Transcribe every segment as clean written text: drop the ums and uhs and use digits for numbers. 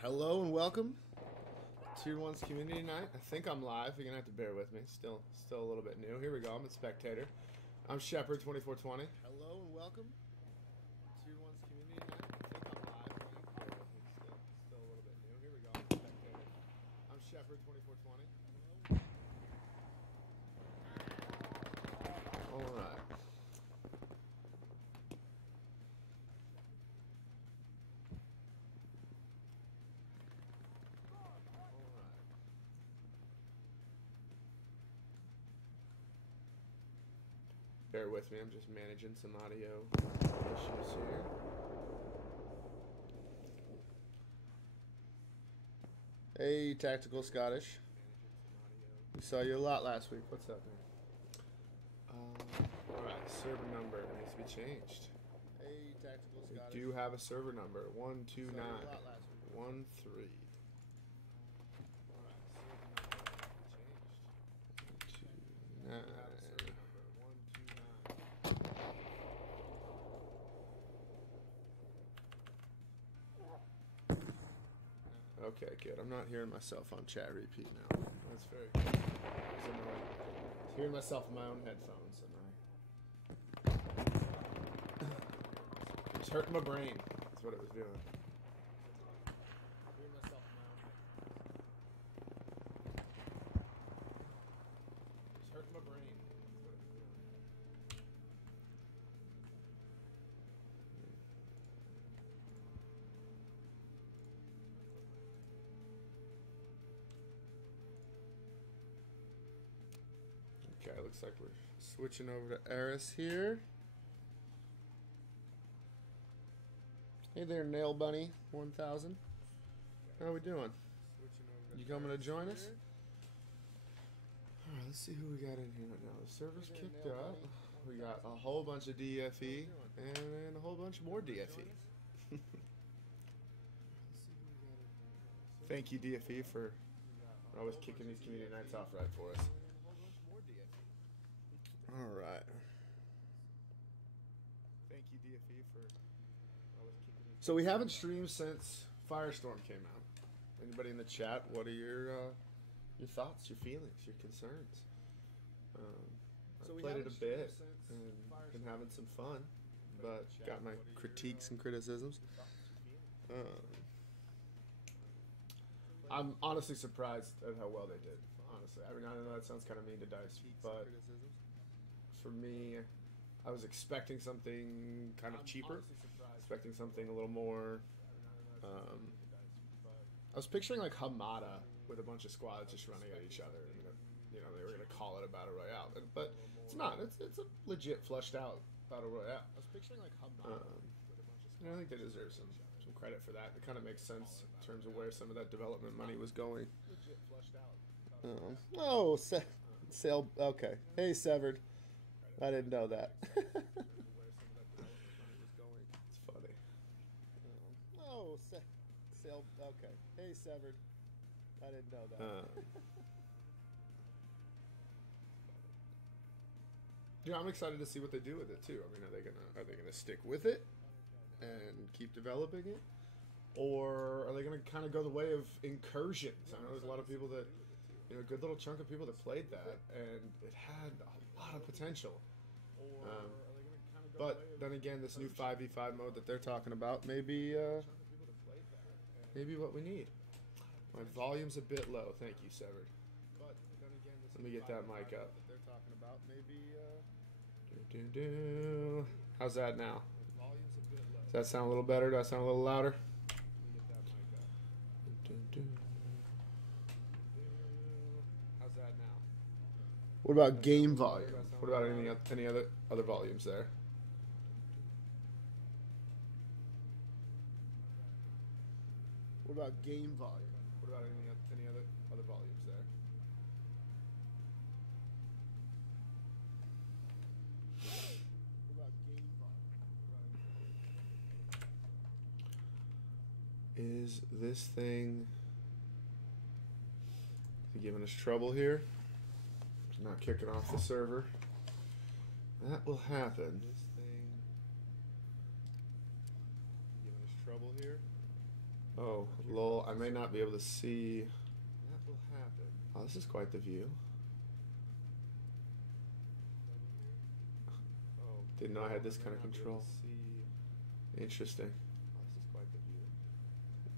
Hello and welcome to Tier 1's Community Night. I think I'm live. You're going to have to bear with me. Still a little bit new. Here we go. I'm a spectator. I'm Shepherd2420. Hello and welcome to Tier 1's Community Night. I think I'm live. You're going to have to bear with me. Still a little bit new. Here we go. I'm a spectator. I'm Shepherd2420. All right. Bear with me, I'm just managing some audio issues here. Hey, Tactical Scottish. We saw you a lot last week. What's up, man? Alright, server number needs to be changed. Hey, Tactical Scottish. We do have a server number, 12913. Okay, good. I'm not hearing myself on chat repeat now. That's very good. I was hearing myself in my own headphones, and it was hurting my brain. That's what it was doing. Hearing myself in my own headphones. It was hurting my brain. That's what it was doing. Okay, looks like we're switching over to Eris here. Hey there, Nail Bunny 1000. How we doing? You coming to join us? Alright, let's see who we got in here right now. The server's kicked up. We got a whole bunch of DFE and then a whole bunch more DFE. Thank you, DFE, for always kicking these community nights off right for us. All right. Thank you, DFE, for always kicking these. So we haven't streamed since Firestorm came out. Anybody in the chat? What are your thoughts, your feelings, your concerns? I played it a bit and been having some fun, but got my critiques and criticisms. I'm honestly surprised at how well they did. Honestly, I mean, I know that sounds kind of mean to Dice, but for me, I was expecting something kind of cheaper, expecting something a little more. I was picturing like Hamada with a bunch of squads just running at each other. And, you know, they were gonna call it a battle royale, but it's not. It's a legit fleshed out battle royale. I was picturing like Hamada. I think they deserve some credit for that. It kind of makes sense in terms of where some of that development money was going. Oh, Sail. Okay. Hey, Severed. I didn't know that. It's funny. Oh, Sail. Okay. Hey, Severed. I didn't know that. Yeah, I'm excited to see what they do with it too. I mean, are they gonna stick with it and keep developing it, or are they gonna kind of go the way of incursions? I know there's a lot of people that, you know, a good little chunk of people that played that, and it had a lot of potential. But then again, this new 5v5 mode that they're talking about may be what we need. My volume's a bit low. Thank you, Severed. Let me get that mic up. How's that now? Does that sound a little better? Does that sound a little louder? How's that now? What about game volume? What about any other volumes there? What about game volume? What about any other volumes there? What about game volume? Is this thing giving us trouble here? Not kicking off the server. That will happen. This thing giving us trouble here. Oh, lol, I may not be able to see. That will happen. Oh, this is quite the view. Oh, didn't know I had this kind of control. Interesting. Oh, this is quite the view.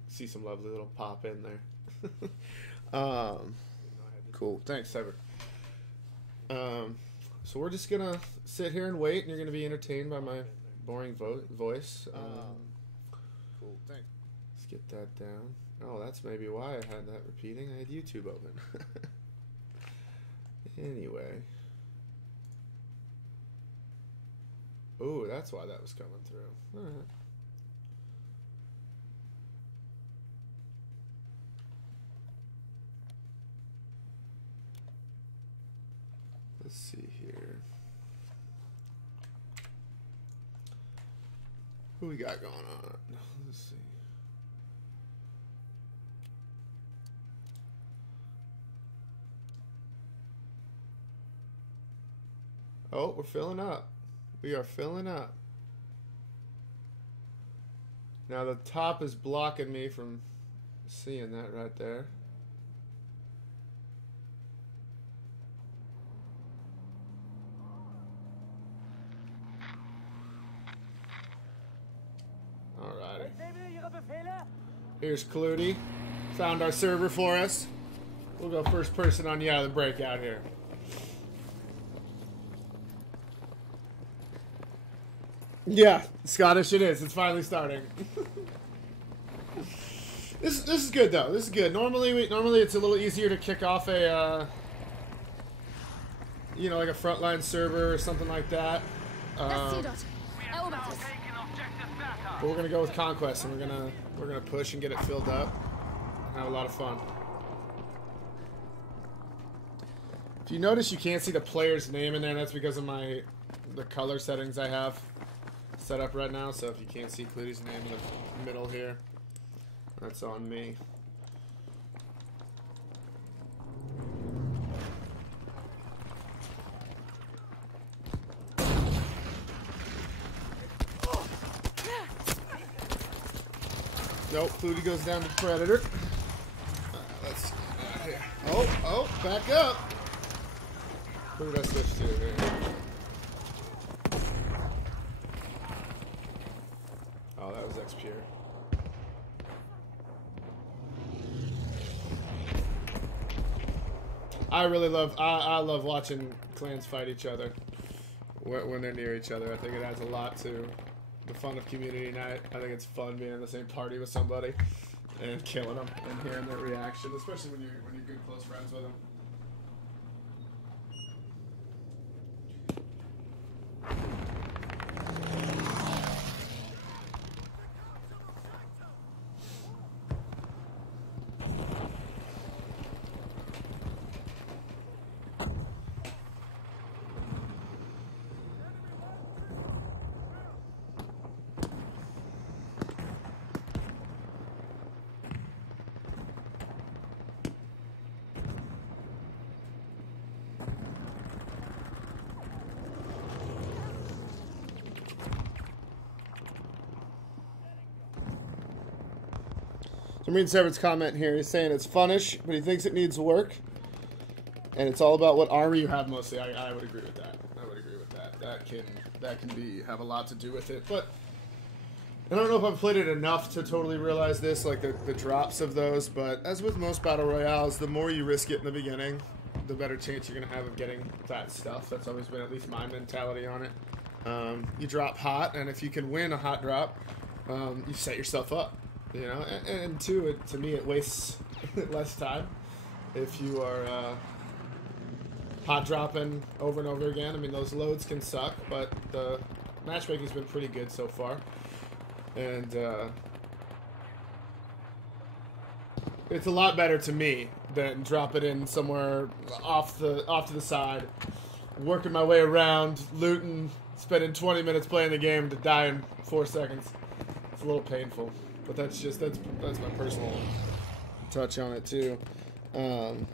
See some lovely little pop in there. Cool. Thanks, Shepherd. So we're just gonna sit here and wait, and you're gonna be entertained by my boring voice. Cool. Thanks. Let's get that down. Oh, that's maybe why I had that repeating. I had YouTube open. Anyway. Oh, that's why that was coming through. All right. Let's see here. Who we got going on? Let's see. Oh, we're filling up. We are filling up. Now the top is blocking me from seeing that right there. Alrighty. Here's Clutie. Found our server for us. We'll go first person on you out of the breakout here. Yeah, Scottish it is. It's finally starting. This is good though. This is good. Normally it's a little easier to kick off a you know, like a frontline server or something like that. But we're gonna go with Conquest, and we're gonna push and get it filled up. Have a lot of fun. If you notice, you can't see the player's name in there. That's because of the color settings I have set up right now. So if you can't see Clutie's name in the middle here, that's on me. Nope, Clutie goes down to Predator. Let's oh, back up. Who did I switch to here? Oh, that was X-Pure. I love watching clans fight each other when they're near each other. I think it adds a lot to the fun of community night. I think it's fun being in the same party with somebody and killing them and hearing their reaction, especially when you're good close friends with them. I'm reading Shepherd's comment here. He's saying it's funnish, but he thinks it needs work. And it's all about what armor you have mostly. I would agree with that. I would agree with that. That can have a lot to do with it. But I don't know if I've played it enough to totally realize this, like the drops of those. But as with most battle royales, the more you risk it in the beginning, the better chance you're going to have of getting that stuff. That's always been at least my mentality on it. You drop hot, and if you can win a hot drop, you set yourself up. You know, and two, to me, it wastes less time if you are hot dropping over and over again. I mean, those loads can suck, but the matchmaking's been pretty good so far, and it's a lot better to me than drop it in somewhere off to the side, working my way around, looting, spending 20 minutes playing the game to die in 4 seconds. It's a little painful. But that's my personal touch on it too. I'd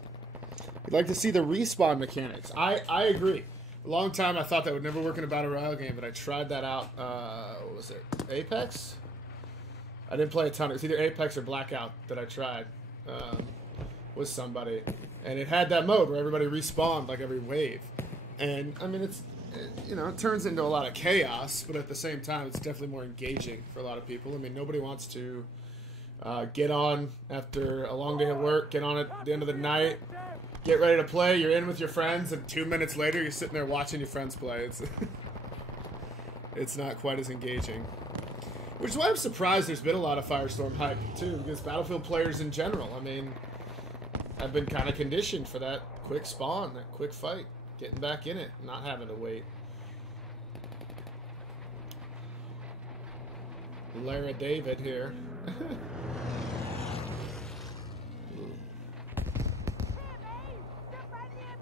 like to see the respawn mechanics. I agree. A long time I thought that would never work in a battle royale game, but I tried that out. What was it? Apex? I didn't play a ton. It was either Apex or Blackout that I tried with somebody, and it had that mode where everybody respawned like every wave. And I mean, it turns into a lot of chaos, but at the same time, it's definitely more engaging for a lot of people. I mean, nobody wants to get on after a long day of work, get on at the end of the night, get ready to play. You're in with your friends, and 2 minutes later, you're sitting there watching your friends play. It's not quite as engaging. Which is why I'm surprised there's been a lot of Firestorm hype, too, because Battlefield players in general, I mean, I've been kind of conditioned for that quick spawn, that quick fight, getting back in it, not having to wait. Lara David here.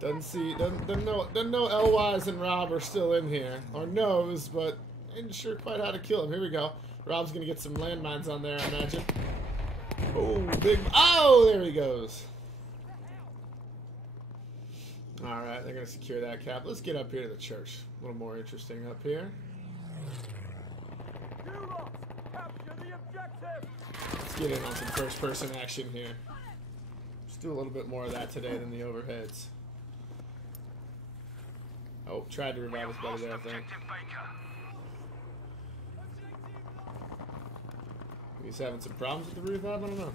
Doesn't know Elwise and Rob are still in here, or knows, but ain't sure quite how to kill him. Here we go. Rob's gonna get some landmines on there, I imagine. Oh, big! Oh, there he goes. All right, they're gonna secure that cap. Let's get up here to the church. A little more interesting up here. Let's get in on some first-person action here. Let's do a little bit more of that today than the overheads. Oh, tried to revive his buddy there, I think. He's having some problems with the revive? I don't know.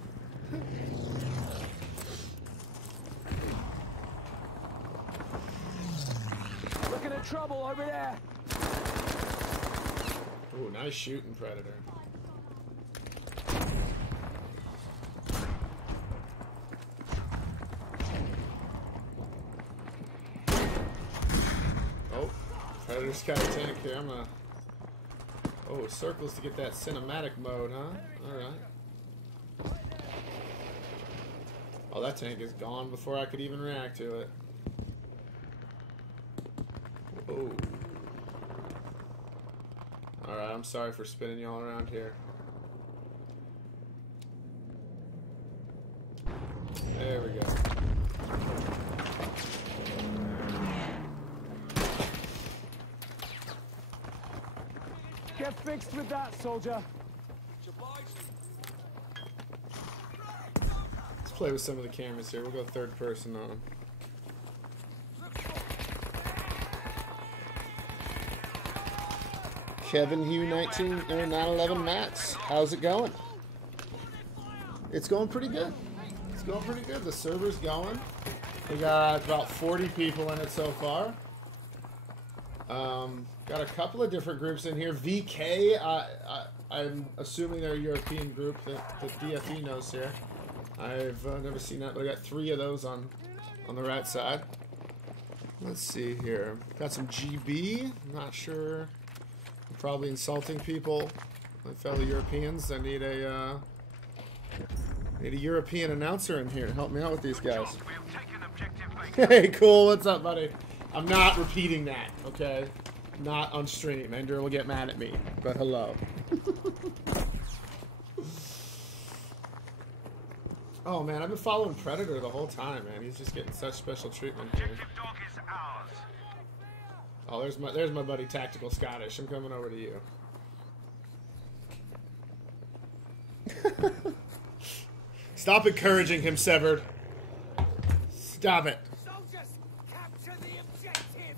Looking at trouble over there. Ooh, nice shooting, Predator. Oh, Predator's got a tank here. I'm gonna... Oh, circles to get that cinematic mode, huh? Alright. Oh, that tank is gone before I could even react to it. Oh. Alright, I'm sorry for spinning y'all around here. There we go. Get fixed with that, soldier. Let's play with some of the cameras here. We'll go third person on them. Kevin Hugh 911 Max. How's it going? It's going pretty good. It's going pretty good. The server's going. We got about 40 people in it so far. Got a couple of different groups in here. VK, I'm assuming they're a European group that DFE knows here. I've never seen that, but I got 3 of those on the right side. Let's see here. Got some GB. I'm not sure. I'm probably insulting people, my fellow Europeans. I need a European announcer in here to help me out with these guys. Hey, cool. What's up, buddy? I'm not repeating that, okay? Not on stream. Ender will get mad at me, but hello. Oh, man, I've been following Predator the whole time, man. He's just getting such special treatment here. Oh, there's my buddy Tactical Scottish. I'm coming over to you. Stop encouraging him, Severed. Stop it. Soldiers, capture the objective.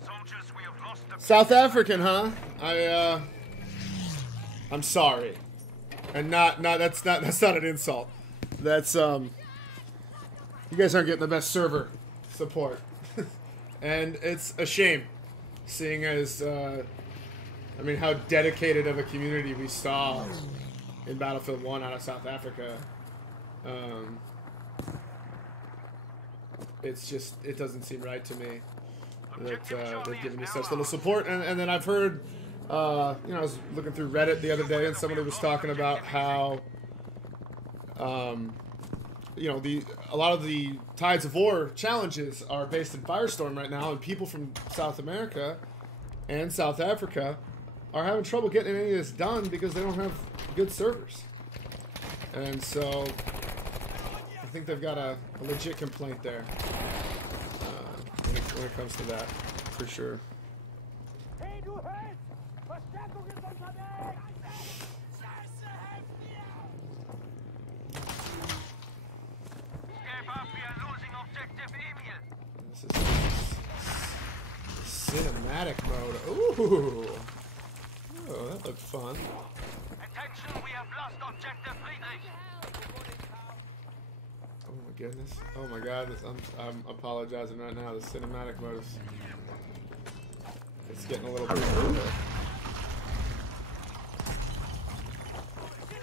Soldiers, we have lost the South African, huh? I'm sorry. And that's not an insult. That's you guys aren't getting the best server support. And it's a shame, seeing as I mean how dedicated of a community we saw in Battlefield 1 out of South Africa. It's just, it doesn't seem right to me that they're giving you such little support. And then I've heard, you know, I was looking through Reddit the other day and somebody was talking about how, you know, a lot of the Tides of War challenges are based in Firestorm right now, and people from South America and South Africa are having trouble getting any of this done because they don't have good servers. And so I think they've got a legit complaint there. when it comes to that, for sure. Hey, du hältst! Verstärkung ist unterwegs! Give up, we are losing objective Emil. This is cinematic mode. Ooh. Oh, that looked fun. Attention, we have lost objective Friedrich. Oh my goodness. Oh my god, I'm apologizing right now. The cinematic mode is it's getting a little bit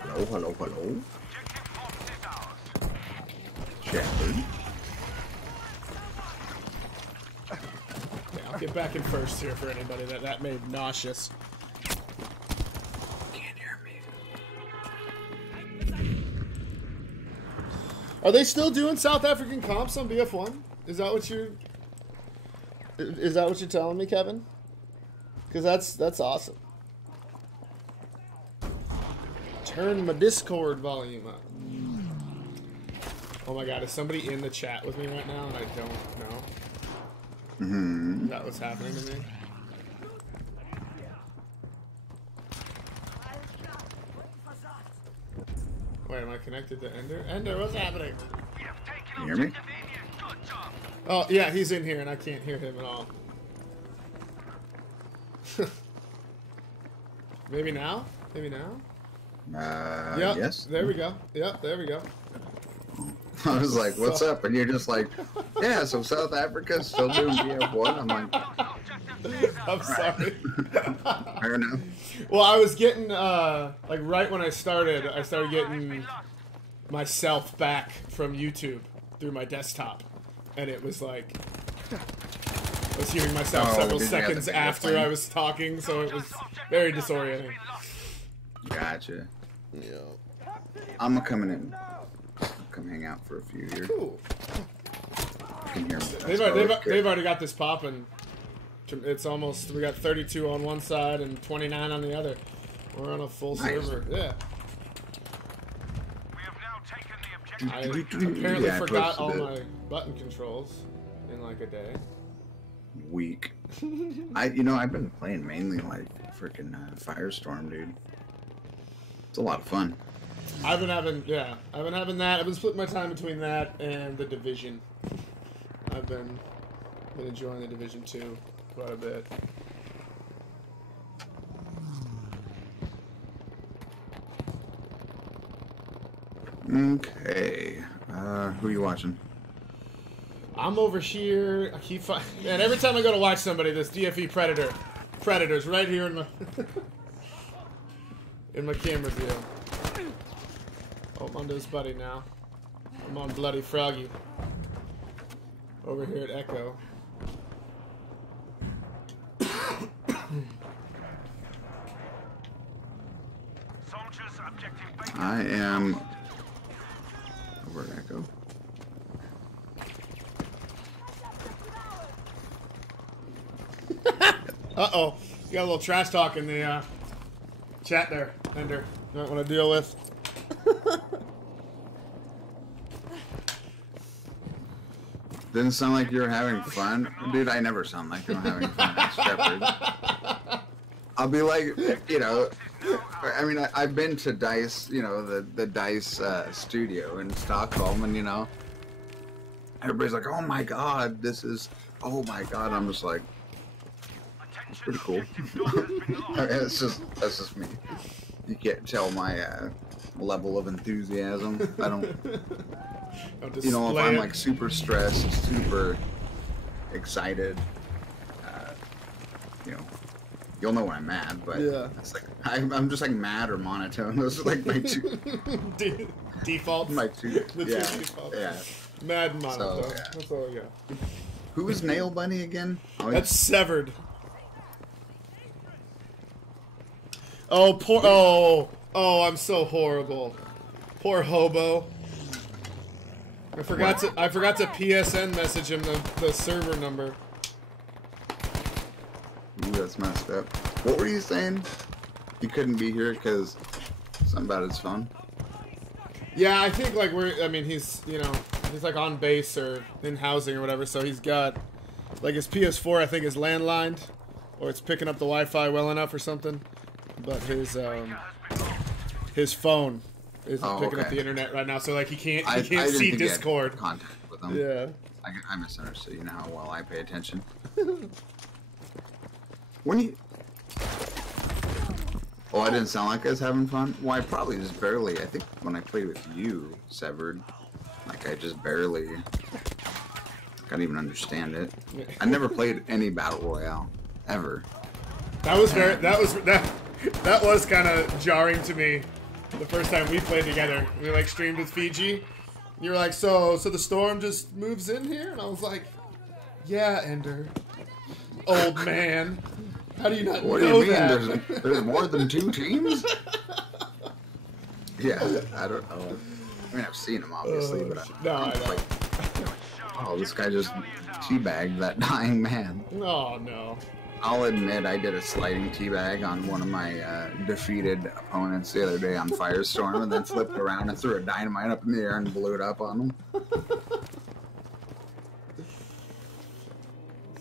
Hello, hello, hello. Objective force is ours. Shepherd. Okay, I'll get back in first here for anybody that made nauseous. Can't hear me. Are they still doing South African comps on BF1? Is that what you're telling me, Kevin? Because that's awesome. Turn my Discord volume up. Oh my god, is somebody in the chat with me right now and I don't know? Mm-hmm. Is that what's happening to me? Wait, am I connected to Ender? Ender, what's happening? We have taken You hear me? objective Emil. Good job. Oh, yeah, he's in here and I can't hear him at all. Maybe now? Maybe now? Yep, Yes. there we go. Yep, there we go. I was like, what's up? And you're just like, yeah, so South Africa's still doing BF1. I'm like, I'm sorry. fair enough. Well, I was getting, like, right when I started getting myself back from YouTube through my desktop. And it was like, I was hearing myself several did you have seconds the after thing? I was talking, so it was very disorienting. Gotcha. Yeah. I'm gonna come in. Come hang out for a few here. Cool. You can hear me. They've already got this popping. It's almost, we got 32 on one side and 29 on the other. We're on a full server. Yeah. We have now taken the I objective. apparently Yeah, I forgot all posted my it. button controls in like a day. Weak. I've been playing mainly like freaking Firestorm, dude. It's a lot of fun. I've been having that. I've been splitting my time between that and the Division. I've been enjoying the Division 2 quite a bit. Okay. Who are you watching? I'm over here. I keep and every time I go to watch somebody, this DFE Predator's right here in my in my camera view. Oh, I'm on to his buddy now. I'm on Bloody Froggy. Over here at Echo. Soldiers, objective Beta. I am over at Echo. Uh-oh. You got a little trash talk in the chat there, Ender. You might want to deal with. Didn't sound like you were having fun. Dude, I never sound like I'm having fun at Shepherd. I'll be like, I mean, I've been to DICE, the DICE studio in Stockholm, and, everybody's like, oh my god, oh my god. I'm just like, it's pretty cool. That's just me. You can't tell my level of enthusiasm. I don't, if I'm like super stressed, super excited, you'll know when I'm mad, but Yeah. it's like I'm just like mad or monotone. Those are like my two defaults. my two The two yeah, defaults. yeah. Mad and monotone. So, yeah. That's all I got. Who is Nail Bunny again? Oh, That's Severed. Oh, poor. Oh, I'm so horrible. Poor hobo. I forgot to PSN message him the server number. Ooh, that's messed up. What were you saying? You couldn't be here because something about his phone? Yeah, I think like he's like on base or in housing or whatever, so he's got Like his PS4, I think, is landlined, or it's picking up the Wi-Fi well enough or something. But his phone isn't picking up the internet right now, so like he can't see Discord. Contact with him. Yeah. I misunderstood. You know how well I pay attention. When you... Oh, I didn't sound like I was having fun? Well, I probably just barely... I think when I played with you, Severed, like I just barely... can't even understand it. I never played any Battle Royale. Ever. That was that was kind of jarring to me the first time we played together. We like streamed with Fiji. You were like, so the storm just moves in here? And I was like, yeah, Ender. Old man. How do you not what know do you mean? that? There's more than 2 teams? Yeah, I don't know. I mean, I've seen them, obviously, but I don't like... Oh, this guy just teabagged that dying man. Oh, no. I'll admit I did a sliding teabag on one of my defeated opponents the other day on Firestorm, and then flipped around and threw a dynamite up in the air and blew it up on him. Let's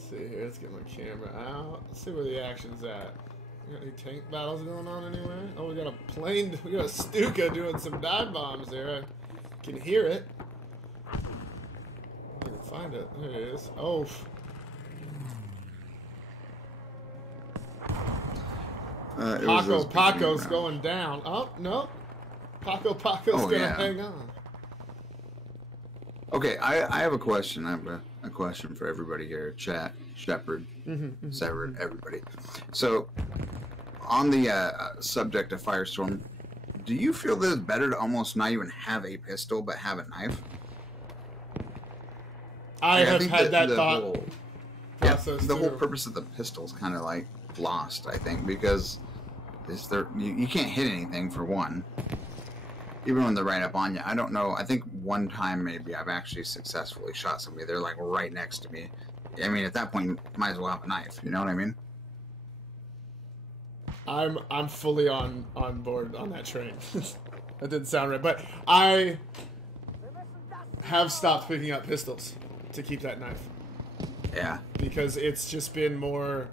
see here. Let's get my camera out. Let's see where the action's at. We got any tank battles going on anywhere? Oh, we got a plane. We got a Stuka doing some dive bombs there. I can hear it. I can find it. There it is. Oh. Paco's going down. Oh, no. Paco's gonna hang on. Okay, I have a question. I have a question for everybody here. Chat, Shepherd, Severed, everybody. So, on the subject of Firestorm, do you feel that it's better to almost not even have a pistol, but have a knife? I have had that thought process the whole purpose of the pistol is kind of like lost, I think, because you can't hit anything for one. Even when they're right up on you. I don't know. I think one time maybe I've actually successfully shot somebody. They're like right next to me. I mean, at that point, you might as well have a knife. You know what I mean? I'm fully on board on that train. That didn't sound right, but I have stopped picking up pistols to keep that knife. Yeah. Because it's just been more...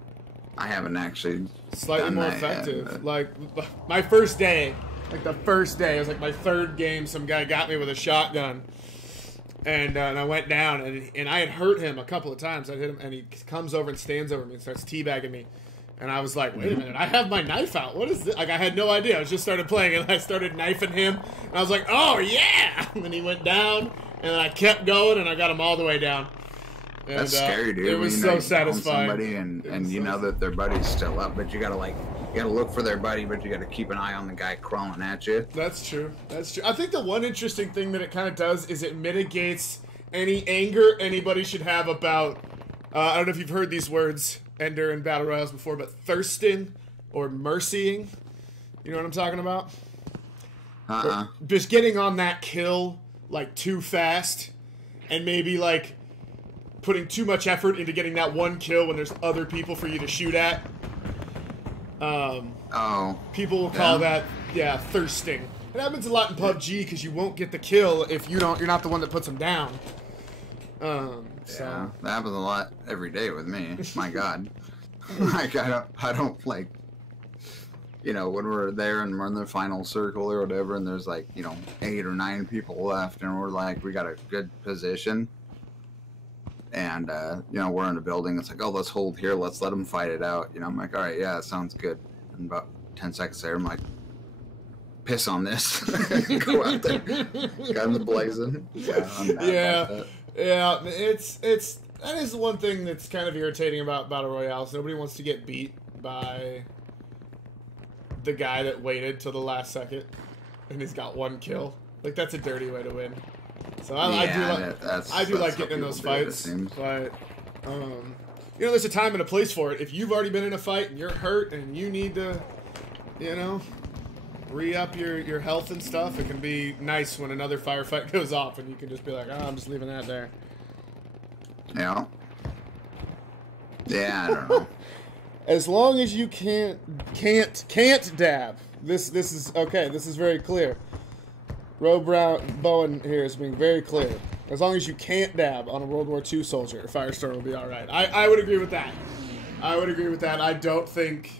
I haven't actually slightly more effective. Yet, like, my first day, it was like my third game, some guy got me with a shotgun. And I went down, and I had hurt him a couple of times. I hit him, and he comes over and stands over me and starts teabagging me. And I was like, wait a minute, I have my knife out. What is this? Like, I had no idea. I just started playing, and I started knifing him. And I was like, oh, yeah! And then he went down, and then I kept going, and I got him all the way down. And, that's scary, dude. It was so satisfying. Somebody and you know that their buddy's still up, but you gotta look for their buddy, but you gotta keep an eye on the guy crawling at you. That's true. That's true. I think the one interesting thing that it kind of does is it mitigates any anger anybody should have about. I don't know if you've heard these words, Ender, in Battle Royales before, but thirsting or mercying. You know what I'm talking about? Just getting on that kill like too fast, and maybe like putting too much effort into getting that one kill when there's other people for you to shoot at. People will call that, thirsting. It happens a lot in PUBG because you won't get the kill if you're not the one that puts them down. Yeah, that happens a lot every day with me. My God. Like, I don't like, you know, when we're there and we're in the final circle or whatever, and there's like, 8 or 9 people left, and we're like, we got a good position. And, we're in a building. It's like, oh, let's hold here. Let's let them fight it out. I'm like, all right, yeah, that sounds good. And about 10 seconds there, I'm like, piss on this. Go out there. Got in the blazing. Yeah. That is the one thing that's kind of irritating about Battle Royales. Nobody wants to get beat by the guy that waited till the last second and he's got one kill. Like, that's a dirty way to win. So I do like getting in those fights, but there's a time and a place for it. If you've already been in a fight and you're hurt and you need to, re-up your health and stuff, it can be nice when another firefight goes off and you can just be like, oh, I'm just leaving that there. Yeah. Yeah, I don't know. As long as you can't dab. This is okay. This is very clear. Bowen here is being very clear. As long as you can't dab on a World War II soldier, Firestorm will be all right. I would agree with that. I would agree with that. I don't think.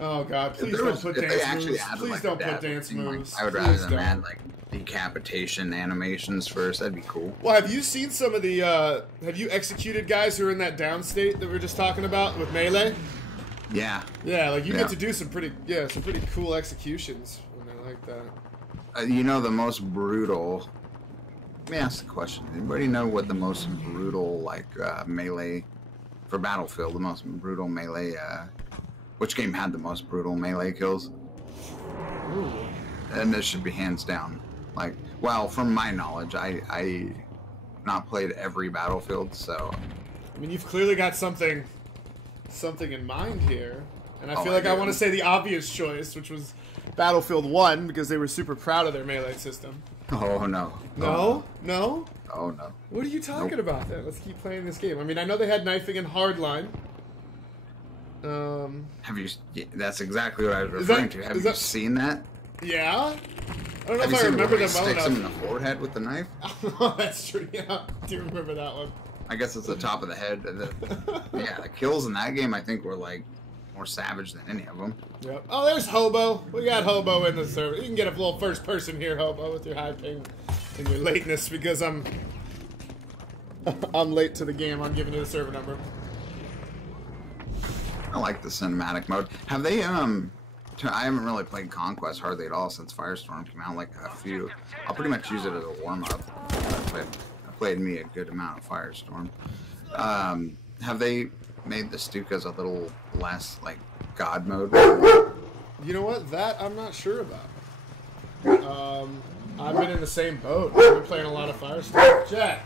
Oh God! Please don't put dance moves. Please don't put dance moves. I would rather them add like decapitation animations first. That'd be cool. Well, have you seen some of the? Have you executed guys who are in that down state that we were just talking about with melee? Yeah. Yeah, like you get to do some pretty cool executions when they're like that. You know the most brutal. Let me ask the question. Anybody know what the most brutal like melee for Battlefield? The most brutal melee. Which game had the most brutal melee kills? Ooh. And this should be hands down. Like, well, from my knowledge, I not played every Battlefield, so. I mean, you've clearly got something in mind here, and I feel like I want to say the obvious choice, which was Battlefield 1, because they were super proud of their melee system. Oh no. No? No? Oh no. What are you talking about then? Let's keep playing this game. I mean, I know they had knifing and hardline. Have you? That's exactly what I was referring to. Have you seen that? Yeah. I don't know if I remember them well enough. Sticks him in the forehead with the knife. Oh, that's true. Yeah, I do remember that one. I guess it's the top of the head. Yeah, the kills in that game I think were like more savage than any of them. Yep. Oh, there's Hobo. We got Hobo in the server. You can get a little first person here, Hobo, with your high ping and your lateness, because I'm late to the game. I'm giving you the server number. I like the cinematic mode. Have they, I haven't really played Conquest hardly at all since Firestorm came out, like a few. I'll pretty much use it as a warm-up. I played me a good amount of Firestorm. Have they made the Stukas a little less, like, God mode? You know what? That I'm not sure about. I've been in the same boat. I've been playing a lot of Firestorm. Jack.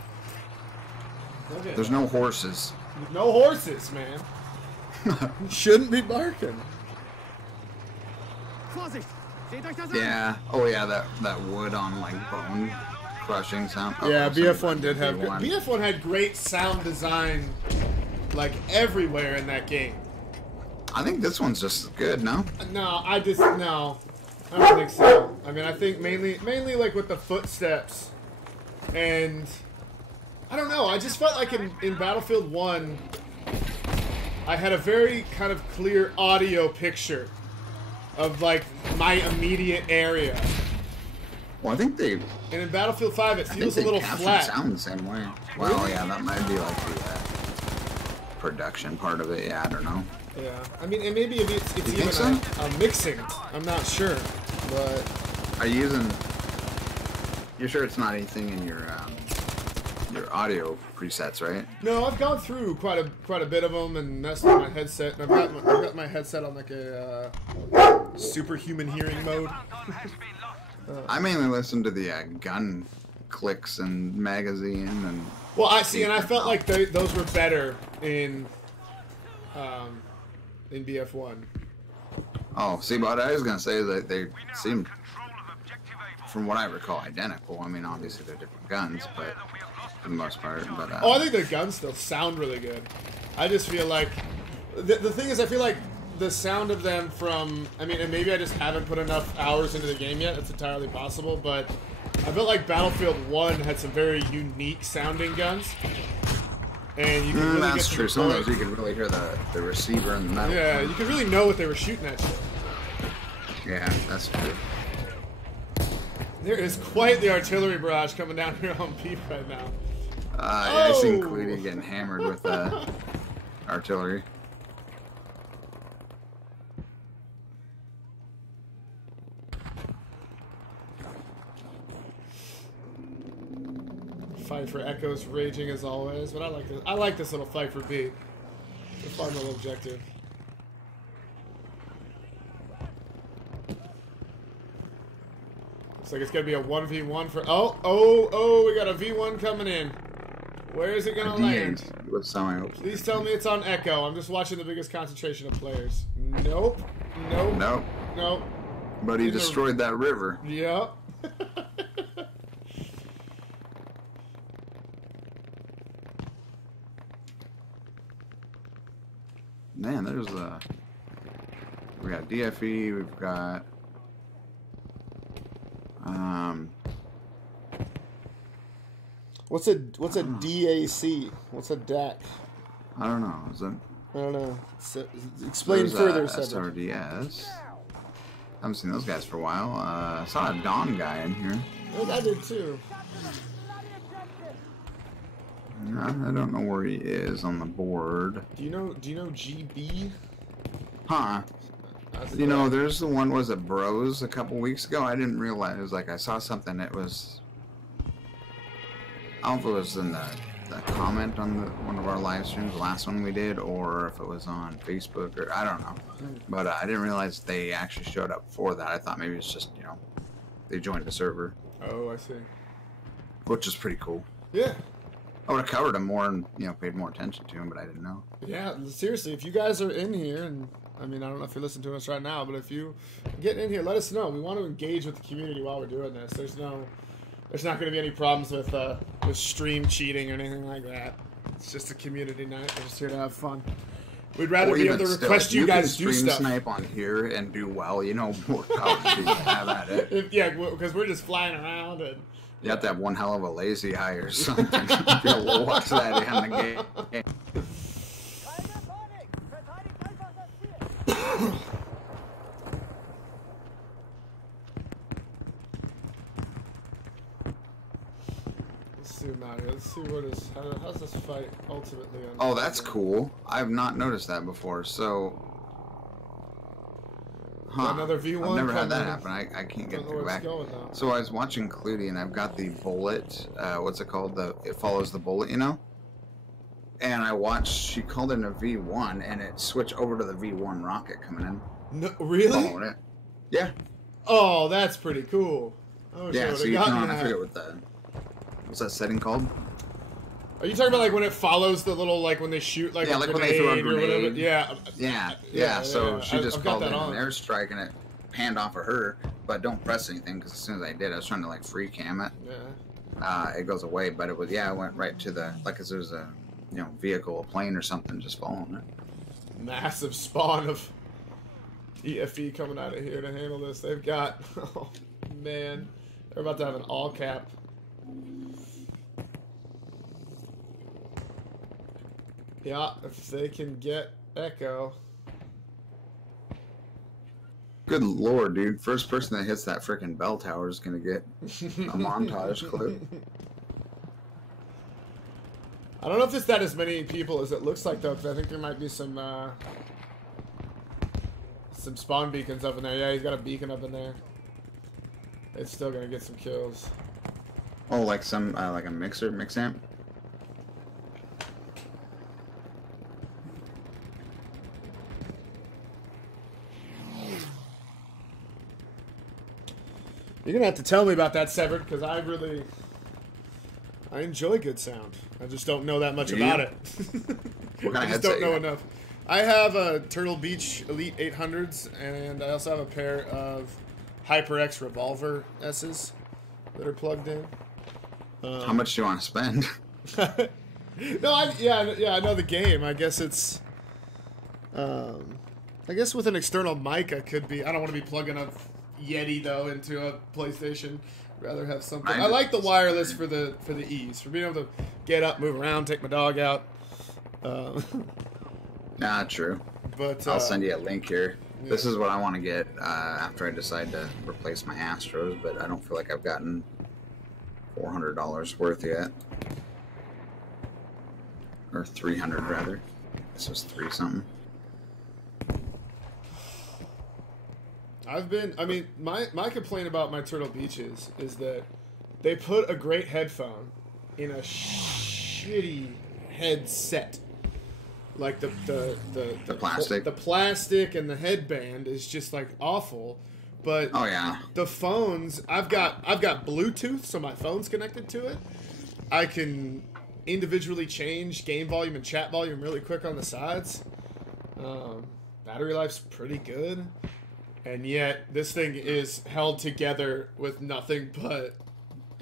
Okay. There's no horses. No horses, man. Shouldn't be barking. Yeah. Oh yeah, that wood on like bone crushing sound. Oh, yeah, BF1 did have good. BF1 had great sound design, like everywhere in that game. I think this one's just as good, no? No, I don't think so. I mean, I think mainly like with the footsteps, and I don't know. I just felt like in Battlefield 1. I had a very kind of clear audio picture of like my immediate area. Well, I think they. And in Battlefield 5, it feels a little flat. Sound the same way. Well, yeah, that might be like the production part of it. Yeah, I don't know. Yeah, I mean, and maybe it's even a mixing. I'm not sure, but. Are you using? You're sure it's not anything in your audio presets, right? No, I've gone through quite a bit of them and messed with my headset. And I've got my headset on like a superhuman hearing mode. I mainly listen to the gun clicks and magazine and. Well, I see, and I felt like those were better in BF1. Oh, see, what I was gonna say is that they seem, from what I recall, identical. I mean, obviously they're different guns, but. For the most part, but I think the guns still sound really good. I just feel like the thing is, I feel like the sound of them from, I mean, and maybe I just haven't put enough hours into the game yet. It's entirely possible, but I felt like Battlefield 1 had some very unique sounding guns, and you can really that's true. Sometimes you can really hear the receiver in the metal. Yeah, you can really know what they were shooting at. Yeah, that's true. There is quite the artillery barrage coming down here on Peep right now. Yeah, I seen Clooney getting hammered with artillery. Fight for Echoes raging as always, but I like this little fight for B. It's a fun little objective. Looks like it's gonna be a 1v1 for. Oh! We got a V1 coming in. Where is it gonna land? Please tell me it's on Echo. I'm just watching the biggest concentration of players. Nope. But he destroyed that river. Yep. Man, there's we got DFE, we've got What's a DAC? What's a DAC? I don't know. Is it? I don't know. Explain further, Seven. SRDS. Haven't seen those guys for a while. I saw a Dawn guy in here. I did too. I don't know where he is on the board. Do you know GB? Huh. You know, there's the one, was it Bros a couple weeks ago? I didn't realize. It was like I saw something that was, I don't know if it was in the comment on one of our live streams, the last one we did, or if it was on Facebook, or I don't know. But I didn't realize they actually showed up for that. I thought maybe it's just, you know, they joined the server. Oh, I see. Which is pretty cool. Yeah. I would have covered him more and, you know, paid more attention to him, but I didn't know. Yeah, seriously, if you guys are in here, and I mean, I don't know if you're listening to us right now, but if you get in here, let us know. We want to engage with the community while we're doing this. There's not going to be any problems with stream cheating or anything like that. It's just a community night. We're just here to have fun. We'd rather be able to request you guys do stuff. You can stream snipe on here and do well, you know, more power to you. Have at it. Yeah, because we're just flying around and... You have to have one hell of a lazy eye or something. You'll watch that in the game. Let's zoom out here. Let's see how's this fight ultimately on. Oh, that's cool. I've not noticed that before. So, another V1. I've never had that happen. I can't get it back. So I was watching Clutie, and I've got the bullet. What's it called? It follows the bullet, you know. And I watched. She called it a V1, and it switched over to the V1 rocket coming in. No, really? Following it. Yeah. Oh, that's pretty cool. Yeah. So you turn on. I forget what's that setting called? Are you talking about like when it follows the little, like when they shoot like a grenade when they throw a grenade? Yeah. So she just called it an airstrike, and it panned off of her, but don't press anything because as soon as I did, I was trying to like free cam it. Yeah. It goes away, but it was it went right to the like as there's a vehicle, a plane or something just following it. Massive spawn of EFE coming out of here to handle this. They've got, oh man, they're about to have an all cap. Yeah, if they can get Echo. Good lord, dude. First person that hits that freaking bell tower is going to get a montage clip. I don't know if it's that as many people as it looks like, though, because I think there might be some spawn beacons up in there. Yeah, he's got a beacon up in there. It's still going to get some kills. Oh, like some, like a mix amp? You're going to have to tell me about that, Severed, because I enjoy good sound. I just don't know that much about it. I just don't know enough. I have a Turtle Beach Elite 800s, and I also have a pair of HyperX Revolver S's that are plugged in. How much do you want to spend? No, I know the game. I guess it's... I guess with an external mic, I could be... I don't want to be plugging a Yeti, though, into a PlayStation. Rather have something. I like the wireless for the ease, for being able to get up, move around, take my dog out. Nah, true. But I'll send you a link here. Yeah. This is what I want to get after I decide to replace my Astros, but I don't feel like I've gotten $400 worth yet, or 300 rather. This was 3 something. I mean, my complaint about my Turtle Beaches is that they put a great headphone in a shitty headset. Like the plastic. The plastic and the headband is just like awful. But oh yeah, the phones, I've got Bluetooth, so my phone's connected to it. I can individually change game volume and chat volume really quick on the sides. Battery life's pretty good. And yet, this thing is held together with nothing but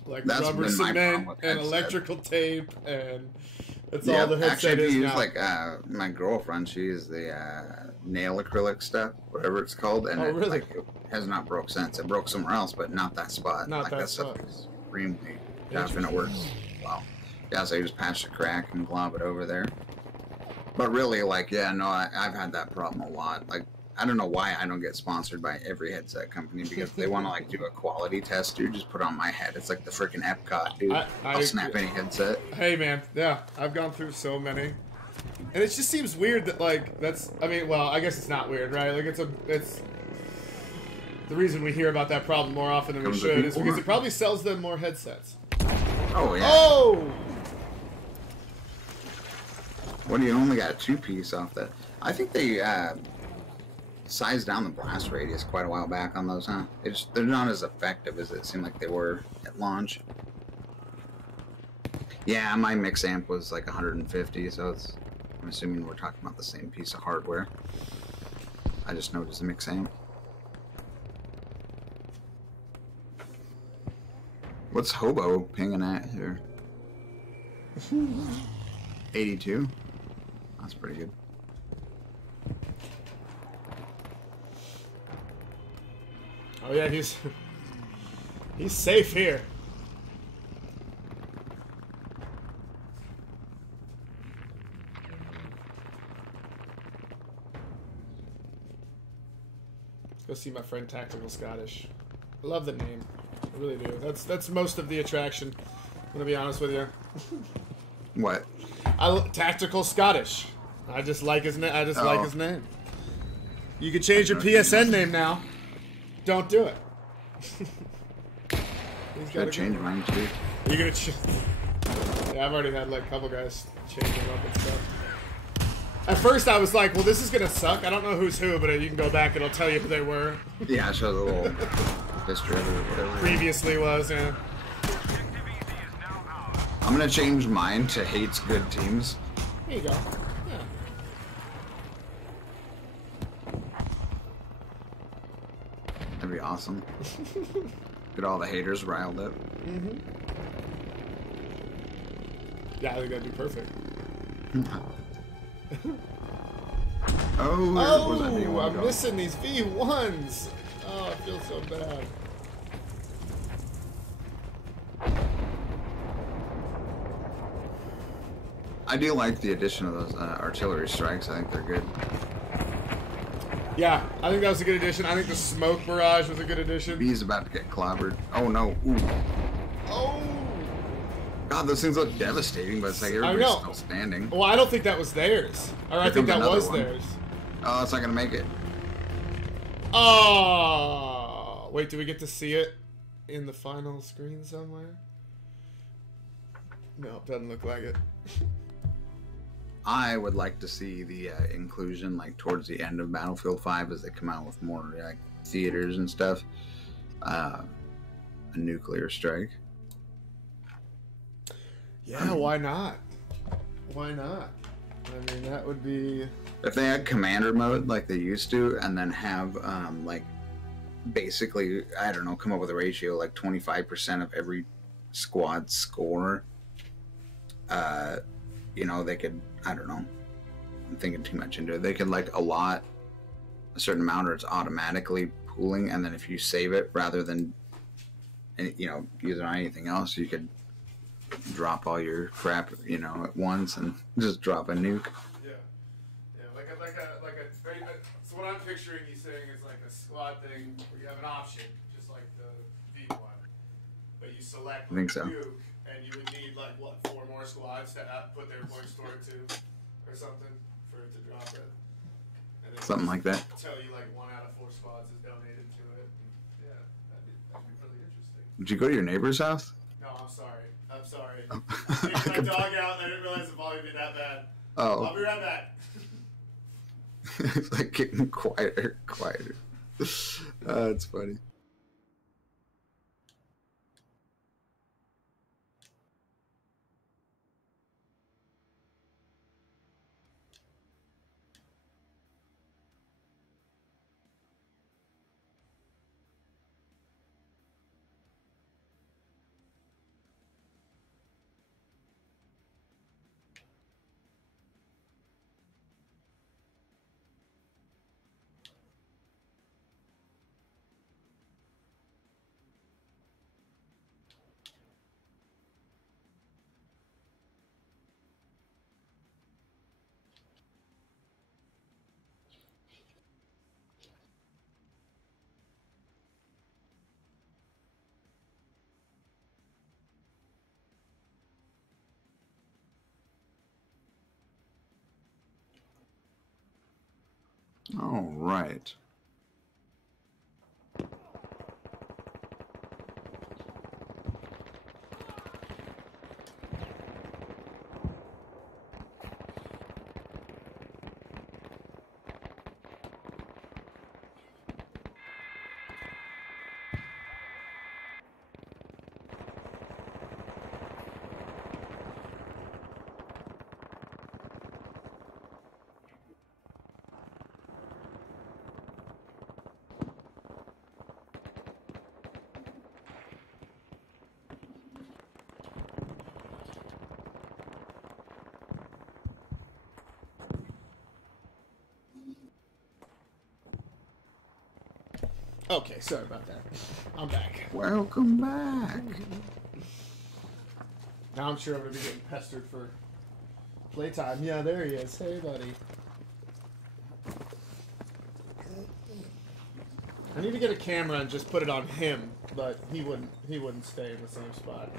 like rubber cement and electrical tape, and that's all the headset is now. Like my girlfriend, she uses the nail acrylic stuff, whatever it's called, and it has not broke since. It broke somewhere else, but not that spot. Not that spot. Stuff is extremely tough, and it works. Wow. Yeah, so you just patch the crack and glob it over there. But really, like, yeah, no, I've had that problem a lot. Like, I don't know why I don't get sponsored by every headset company, because they want to, like, do a quality test, dude. Just put it on my head. It's like the freaking Epcot, dude. I'll snap any headset. Hey, man. Yeah, I've gone through so many. And it just seems weird that, like, that's... I mean, well, I guess it's not weird, right? Like, it's... The reason we hear about that problem more often than we should is because it probably sells them more headsets. Oh, yeah. Oh! What do you only got a 2-piece off that? I think they sized down the blast radius quite a while back on those, huh? They're not as effective as it seemed like they were at launch. Yeah, my mix amp was like 150, so I'm assuming we're talking about the same piece of hardware. I just noticed the mix amp. What's Hobo pinging at here? 82? That's pretty good. Oh yeah, he's safe here. Let's go see my friend Tactical Scottish. I love the name. I really do. That's most of the attraction. I'm gonna be honest with you. What? Tactical Scottish. I just like his name. I just like his name. You can change your PSN name now. Don't do it. He's gotta change mine too. You're gonna change? Yeah, I've already had like a couple guys change them up and stuff. At first, I was like, "Well, this is gonna suck. I don't know who's who, but you can go back and it'll tell you who they were." Yeah, show the little history of it or whatever. Previously was, yeah. I'm gonna change mine to hates good teams. There you go. Yeah. That'd be awesome. Get all the haters riled up. Mm-hmm. Yeah, I think that'd be perfect. Oh, I'm missing these V1s. Oh, I feel so bad. I do like the addition of those artillery strikes. I think they're good. Yeah, I think that was a good addition. I think the smoke barrage was a good addition. B's about to get clobbered. Oh no. Ooh. Oh! God, those things look devastating, but it's like everybody's still standing. Well, I don't think that was theirs. Or I think that was theirs. Oh, it's not gonna make it. Oh! Wait, do we get to see it in the final screen somewhere? No, doesn't look like it. I would like to see the inclusion, like towards the end of Battlefield 5, as they come out with more like theaters and stuff. A nuclear strike. Yeah, why not? Why not? I mean, that would be... If they had commander mode like they used to, and then have like basically, I don't know, come up with a ratio like 25% of every squad score. You know, they could, I don't know, I'm thinking too much into it. They could like allot a certain amount, or it's automatically pooling, and then if you save it rather than, you know, use it on anything else, you could drop all your crap, you know, at once and just drop a nuke. Yeah, like a so what I'm picturing you saying is like a squad thing where you have an option, just like the V1, but you select I think so. nuke, and you would need like what, 4 more squads to put their points toward to, or something, for it to drop it. And then Something like that. Tell you like 1 out of 4 squads is donated to it. And yeah, that'd be really interesting. Did you go to your neighbor's house? No, I'm sorry. I took my dog out and I didn't realize the volume would be that bad. Oh. I'll be right back. It's like getting quieter. It's funny. All right. Okay, sorry about that. I'm back. Welcome back. Now I'm sure I'm going to be getting pestered for playtime. Yeah, there he is. Hey, buddy. I need to get a camera and just put it on him, but he wouldn't stay in the same spot.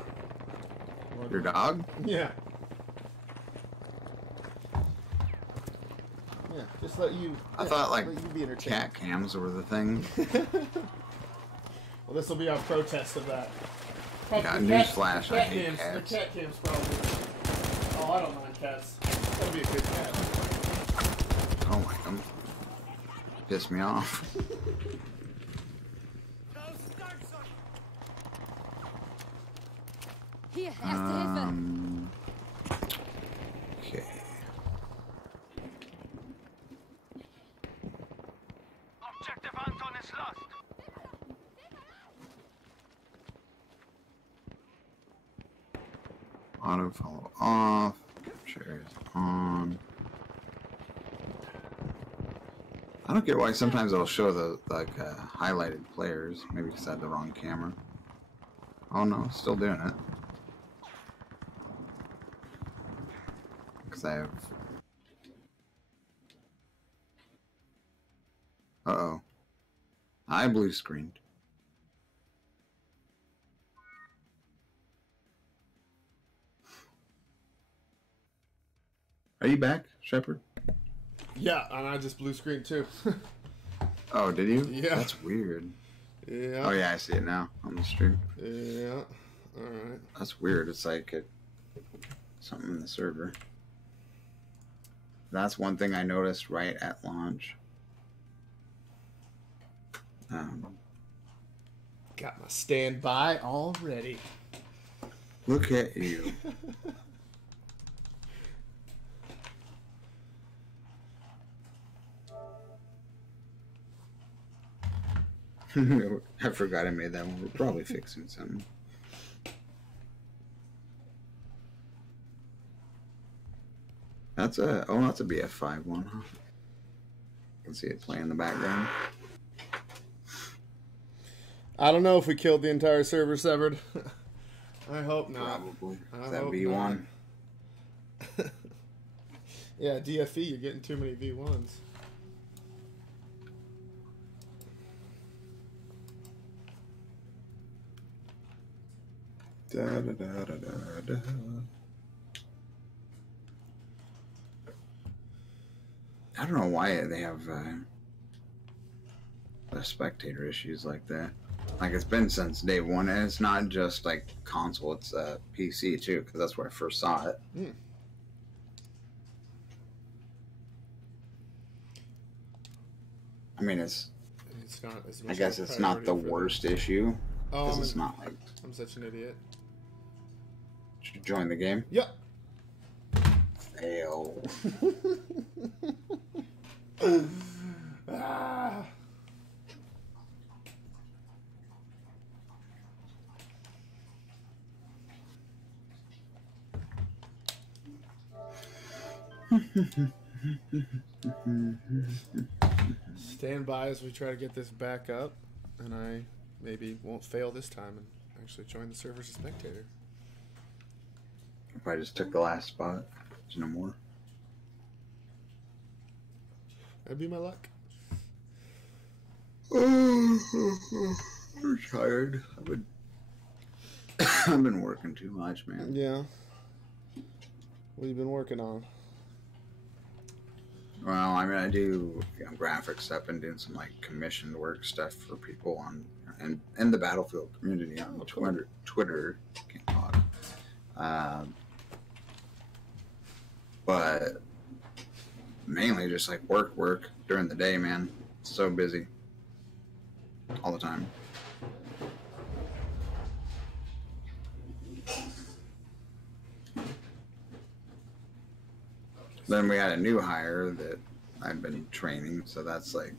Your dog? Yeah. Yeah, just let you. I thought like let you be entertained. cat cams were the thing. Well, this will be our protest of that. Yeah, newsflash, I hate cams, cats. The cat cam's probably. Oh, I don't mind cats. That'll be a good cat. I don't like them. Piss me off. Hier, erste Hilfe. Okay. Objective Anton is lost. Auto follow off. Capture is on. I don't get why sometimes it'll show the highlighted players. Maybe because I had the wrong camera. Oh no, still doing it. Because I have. Uh-oh. I blue screened. Are you back, Shepherd? Yeah, and I just blue screen too. Oh, did you? Yeah. That's weird. Yeah. Oh yeah, I see it now on the stream. Yeah. All right. That's weird. It's like something in the server. That's one thing I noticed right at launch. Got my standby all ready. Look at you. I forgot I made that one. We're probably fixing something. That's a that's a BF5 one, huh? You can see it playing in the background. I don't know if we killed the entire server, Severed. I hope not. Probably. I Is that hope V1? Yeah, DFE, you're getting too many V1s. Da, da, da, da, da, da. I don't know why they have spectator issues like that. Like, it's been since day one, and it's not just like console, it's PC too, because that's where I first saw it. Mm. I mean, it's not as much I guess of a it's not the priority for worst issue, Oh, because it's not like, I'm such an idiot. should you join the game? Yep. Fail. Ah. Stand by as we try to get this back up, and I maybe won't fail this time and actually join the server as a spectator. If I just took the last spot, there's no more. That'd be my luck. I'm tired. I've been working too much, man. Yeah. What have you been working on? Well, I mean, I do graphic stuff and doing some like commissioned work stuff for people on and in the Battlefield community on Twitter. Can't talk. But mainly just like work during the day, man. So busy all the time. Then we had a new hire that I've been training, so that's like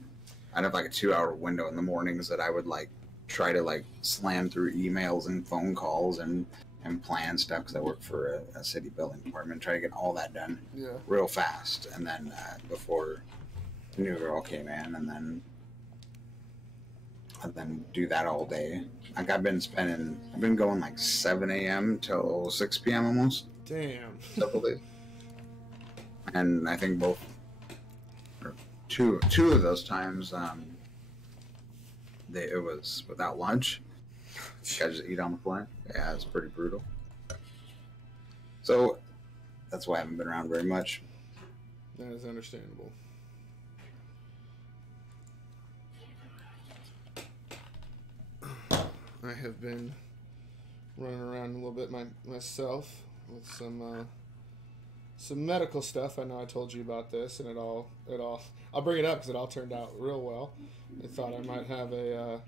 I'd have like a 2-hour window in the mornings that I would like try to like slam through emails and phone calls and plan stuff because I work for a city building department, try to get all that done real fast, and then before the new girl came in, and then do that all day. Like I've been going like 7 a.m. till 6 p.m. almost. Damn. Several days. And I think two of those times, it was without lunch. I just eat on the fly. Yeah, it's pretty brutal. So that's why I haven't been around very much. That is understandable. I have been running around a little bit myself with some medical stuff. I know I told you about this, and it all I'll bring it up because it all turned out real well. I thought I might have a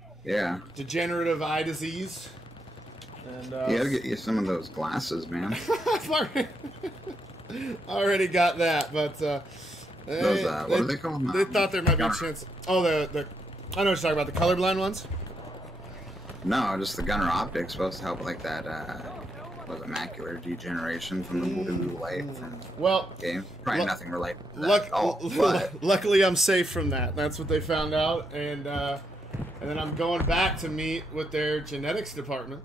degenerative eye disease. And you gotta get you some of those glasses, man. I've already got that, but those, what are they called? They thought there might be a chance. Oh, the I know what you're talking about, the colorblind ones. No, just the Gunner optics supposed to help like that. Was it macular degeneration from the blue light from games? Probably nothing related to that. Luckily, I'm safe from that. That's what they found out, and then I'm going back to meet with their genetics department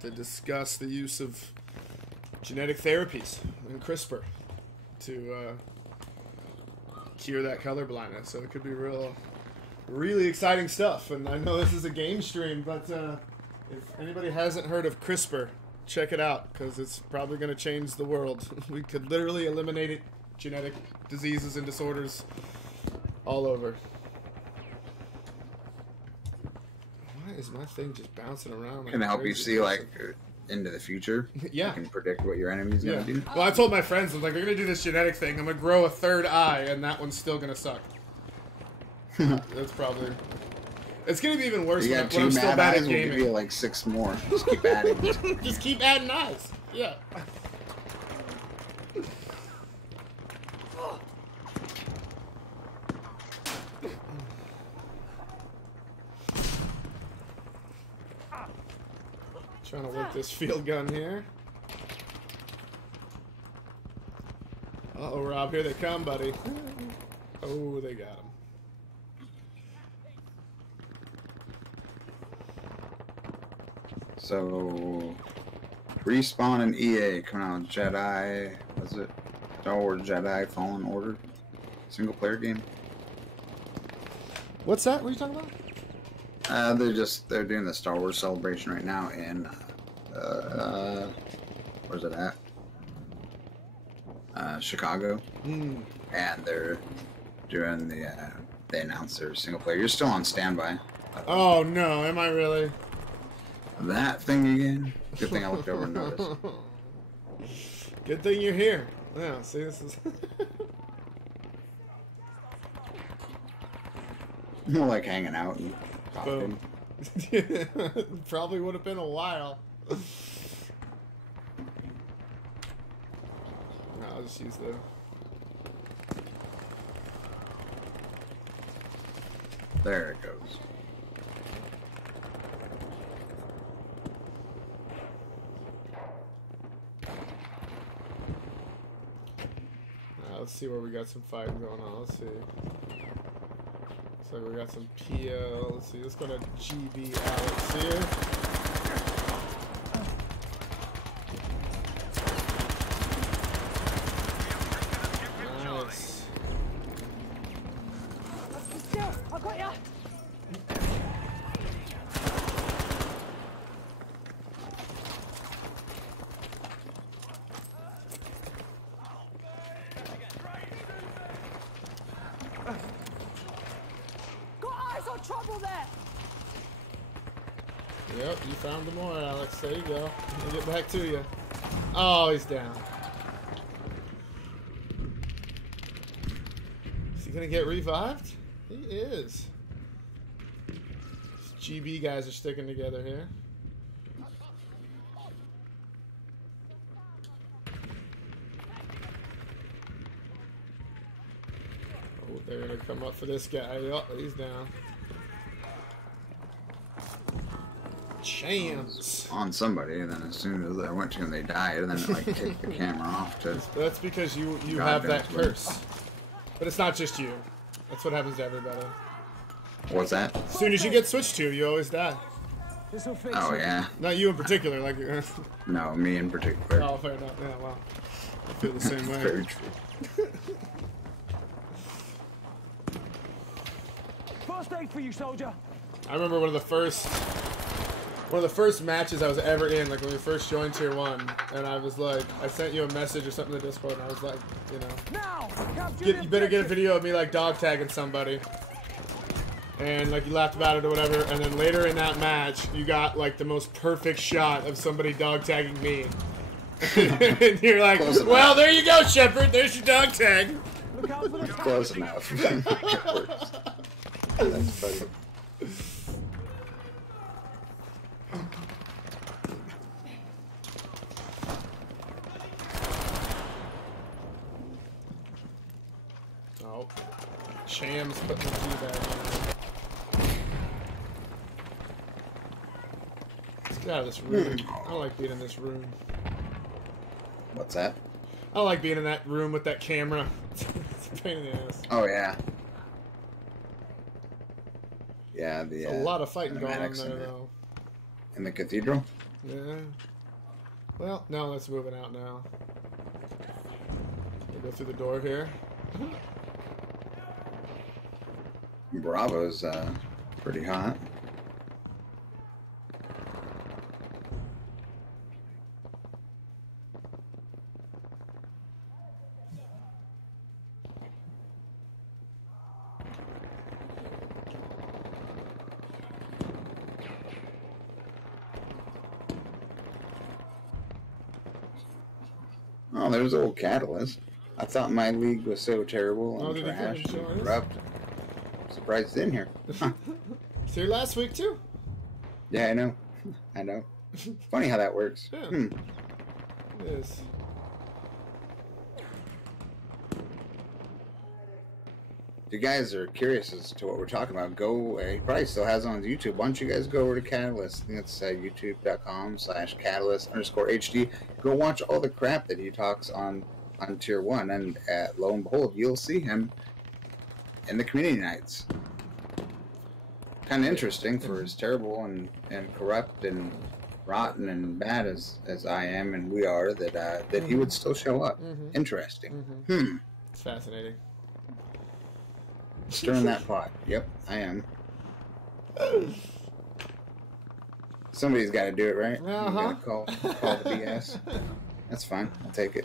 to discuss the use of genetic therapies and CRISPR to cure that color blindness. So it could be really exciting stuff. And I know this is a game stream, but if anybody hasn't heard of CRISPR, check it out, because it's probably going to change the world. We could literally eliminate genetic diseases and disorders all over. Why is my thing just bouncing around? Can it help you see like into the future? Yeah. You can predict what your enemy's going to do. Well, I told my friends, I was like, they're going to do this genetic thing. I'm going to grow a third eye, and that one's still going to suck. That's probably... It's going to be even worse when I'm still bad at gaming. We'll give you like 6 more. Just keep adding. Just keep adding eyes. Yeah. Trying to work this field gun here. Uh-oh, Rob, here they come, buddy. Oh, they got him. So, Respawn and EA coming out with Jedi, was it? Star Wars Jedi Fallen Order? Single player game? What's that? What are you talking about? They're doing the Star Wars celebration right now in, where's it at? Chicago. And they're doing they announced their single player. You're still on standby. Oh no, am I really? That thing again? Good thing I looked over and noticed. Good thing you're here. Yeah, see, this is... More like hanging out and talking. Probably would have been a while. No, I'll just use the... There it goes. Let's see where we got some fighting going on. Let's see. So we got some PL. Let's see. Let's go to GB Alex here. Nice. I got ya. Double that. Yep, you found the more, Alex. There you go. I'll get back to you. Oh, he's down. Is he gonna get revived? He is. These GB guys are sticking together here. Oh, they're gonna come up for this guy. Oh, he's down. Chams. On somebody, and then as soon as I went to him, they died, and then it, like kicked the camera off to. That's because you have that curse. But it's not just you. That's what happens to everybody. What's that? As soon as you get switched to, you always die. Oh yeah. Not you in particular, like. No, me in particular. Oh, fair enough. Yeah, well, I feel the same way. Very true. First aid for you, soldier. I remember one of the first matches I was ever in, like when we first joined Tier 1, and I was like, I sent you a message or something in the Discord, and I was like, you know, Now, you better get a video of me like dog tagging somebody. And like you laughed about it or whatever, and then later in that match, you got like the most perfect shot of somebody dog tagging me. And you're like, well, there you go, Shepherd. There's your dog tag. Look out for the Close enough. It works. That's funny. Oh, Cham's putting the key back in. Let's get out of this room. I don't like being in this room. What's that? I don't like being in that room with that camera. It's a pain in the ass. Oh yeah. Yeah, the There's a lot of fighting going on medics there, though. in the cathedral. Yeah. Well, no, let's move it out now. We'll go through the door here. Bravo's pretty hot. Oh, there's old Catalyst. I thought my league was so terrible and trash and corrupt. I'm surprised it's in here. Huh. It's here last week, too. Yeah, I know. I know. Funny how that works. Yeah. Hmm. It is. If you guys are curious as to what we're talking about, go. He probably still has it on YouTube. Why don't you guys go over to Catalyst? I think it's youtube.com/catalyst_HD. Go watch all the crap that he talks on Tier 1, and lo and behold, you'll see him in the community nights. Kind of interesting for as terrible and corrupt and rotten and bad as I am and we are, that he would still show up. Interesting. It's fascinating. Stirring that pot. Yep, I am. Somebody's got to do it, right? Uh-huh. You gotta call the BS. That's fine. I'll take it.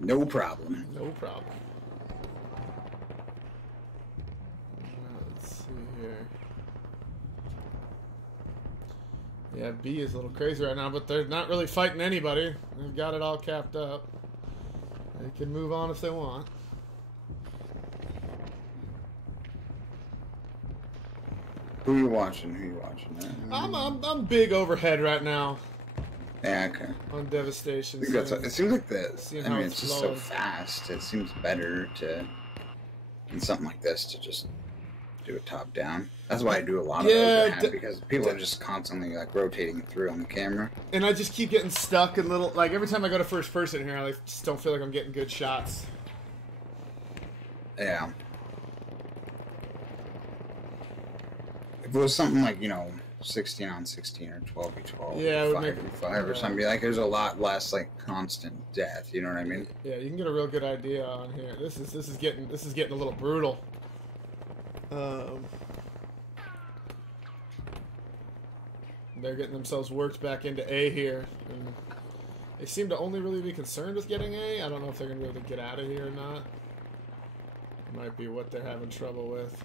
No problem. No problem. Let's see here. Yeah, B is a little crazy right now, but they're not really fighting anybody. They've got it all capped up. They can move on if they want. Who you watching? Who you watching? I'm big overhead right now Yeah, okay. on Devastation. I think that's, it seems like seeing I how mean, it's it's just flowing. so fast. It seems better to, in something like this, to just do it top down. That's why I do a lot of overhead, because people are just constantly like rotating through on the camera. And I just keep getting stuck in little, like every time I go to first person here, I like, just don't feel like I'm getting good shots. Yeah. If it was something like, 16 on 16 or 12v12 Yeah, it or would make 5v5 or something, be like, there's a lot less like constant death, you know what I mean? Yeah, you can get a real good idea on here. This is getting a little brutal. They're getting themselves worked back into A here, and they seem to only really be concerned with getting A. I don't know if they're gonna be able to get out of here or not. Might be what they're having trouble with.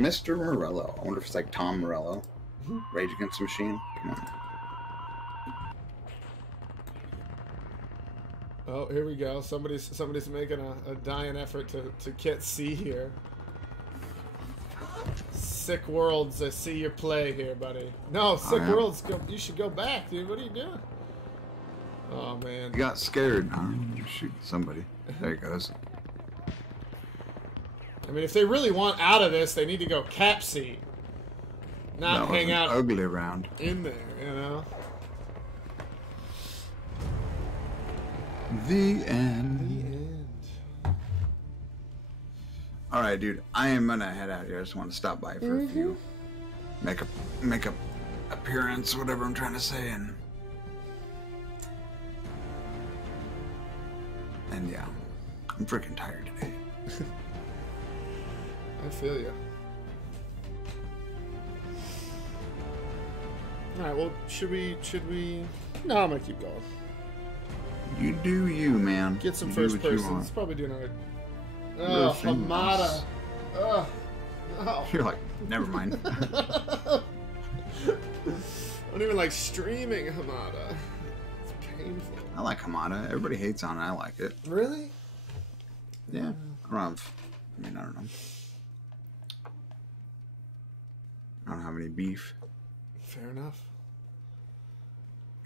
Mr. Morello. I wonder if it's like Tom Morello. Rage Against the Machine. Come on. Oh, here we go. Somebody's making a dying effort to get C here. Sick Worlds, I see your play here, buddy. No, Sick Worlds, you should go back, dude. What are you doing? Oh, man. You got scared, huh? You shoot somebody. There he goes. I mean, if they really want out of this, they need to go cap seat. Not hang out ugly round in there, you know? The end. The end. All right, dude. I am gonna head out here. I just want to stop by for a few, make a appearance, whatever I'm trying to say, and yeah, I'm freaking tired today. I feel you. All right. Well, should we? No, I'm gonna keep going. You do you, man. Get some you first person. It's probably doing alright. Oh, Hamada. Oh, no. You're like, never mind. I don't even like streaming Hamada. It's painful. I like Hamada. Everybody hates on it. I like it. Really? Yeah. I don't know. I don't have any beef. Fair enough.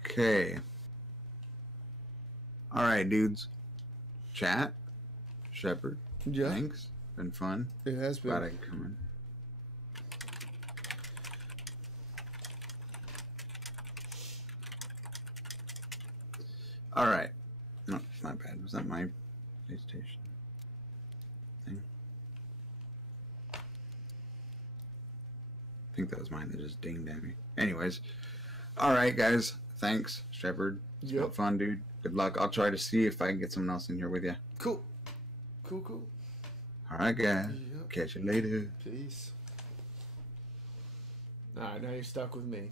Okay. All right, dudes. Chat. Shepherd. Yeah. Thanks. Been fun. It has been. Glad I could come in. All right. No, it's not bad. Was that my PlayStation thing? I think that was mine that just dinged at me. Anyways. All right, guys. Thanks, Shepherd. It's been fun, dude. Good luck. I'll try to see if I can get someone else in here with you. Cool. Cool. All right, guys. Yep. Catch you later. Peace. All right, now you're stuck with me.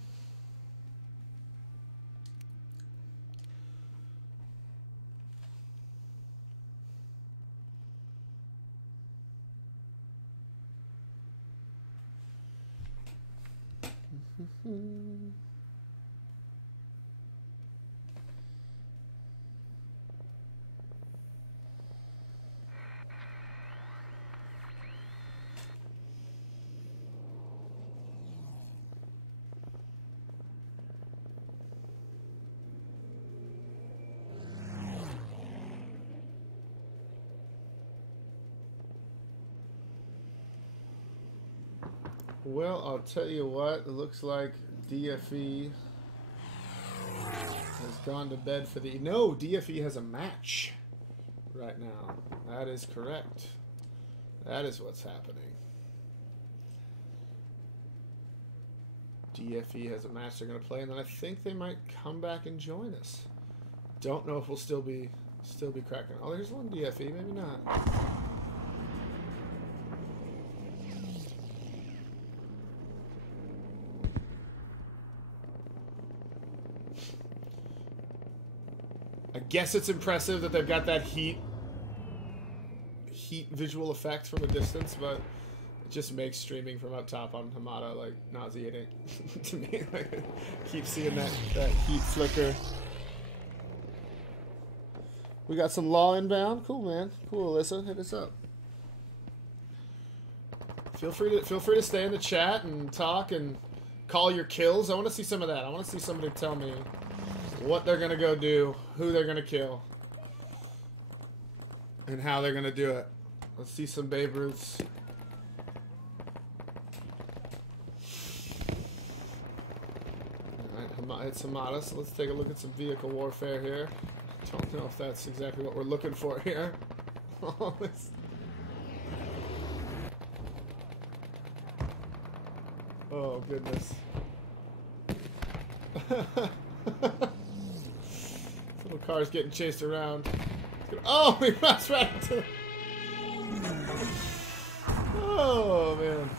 Well, I'll tell you what, it looks like DFE has gone to bed for the... No, DFE has a match right now. That is correct. That is what's happening. DFE has a match they're going to play, and then I think they might come back and join us. Don't know if we'll still be cracking. Oh, there's one DFE, maybe not. I guess it's impressive that they've got that heat visual effect from a distance, but it just makes streaming from up top on Hamada like nauseating to me. Like, I keep seeing that heat flicker. We got some law inbound. Cool, man. Cool, Alyssa. Hit us up. Feel free to stay in the chat and talk and call your kills. I want to see some of that. I want to see somebody tell me what they're gonna go do, who they're gonna kill, and how they're gonna do it. Let's see some Babe Ruths. Alright, it's Hamada, so let's take a look at some vehicle warfare here. Don't know if that's exactly what we're looking for here. Oh, goodness. Little car's getting chased around. Oh, we rushed right into... Oh, man.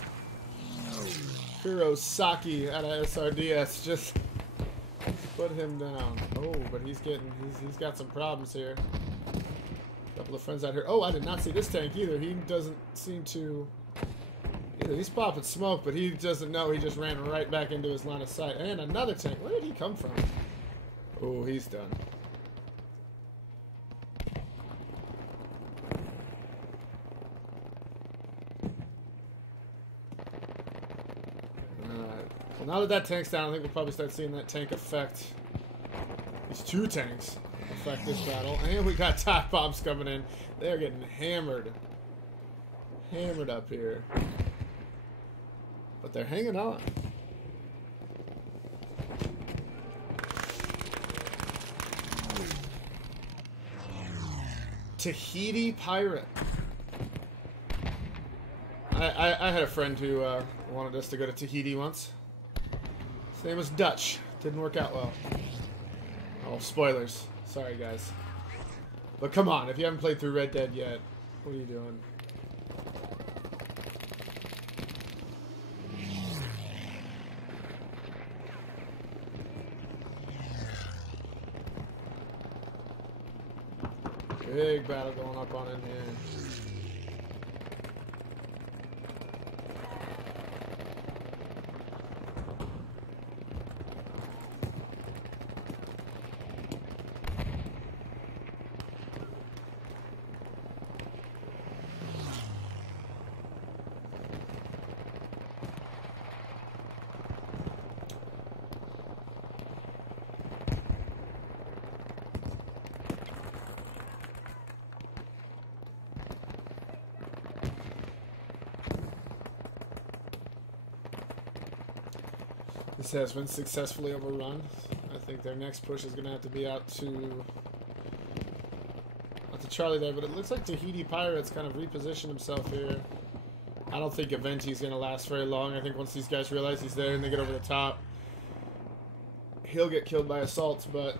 Hirosaki out of SRDS just put him down. Oh, but he's got some problems here. A couple of friends out here. Oh, I did not see this tank either. He doesn't seem to... He's popping smoke, but he doesn't know he just ran right back into his line of sight. And another tank. Where did he come from? Oh, he's done. Alright. Well, now that that tank's down, I think we'll probably start seeing that tank effect. These two tanks affect this battle. And we got dive bombs coming in. They're getting hammered. Hammered up here. But they're hanging on. Tahiti Pirate. I had a friend who wanted us to go to Tahiti once. His name was Dutch. Didn't work out well. Oh, spoilers. Sorry, guys. But come on, if you haven't played through Red Dead yet, what are you doing? Big battle going up on in here. This has been successfully overrun. I think their next push is going to have to be out to Charlie there, but it looks like Tahiti Pirates kind of repositioned himself here. I don't think Aventi's going to last very long. I think once these guys realize he's there and they get over the top, he'll get killed by assaults, but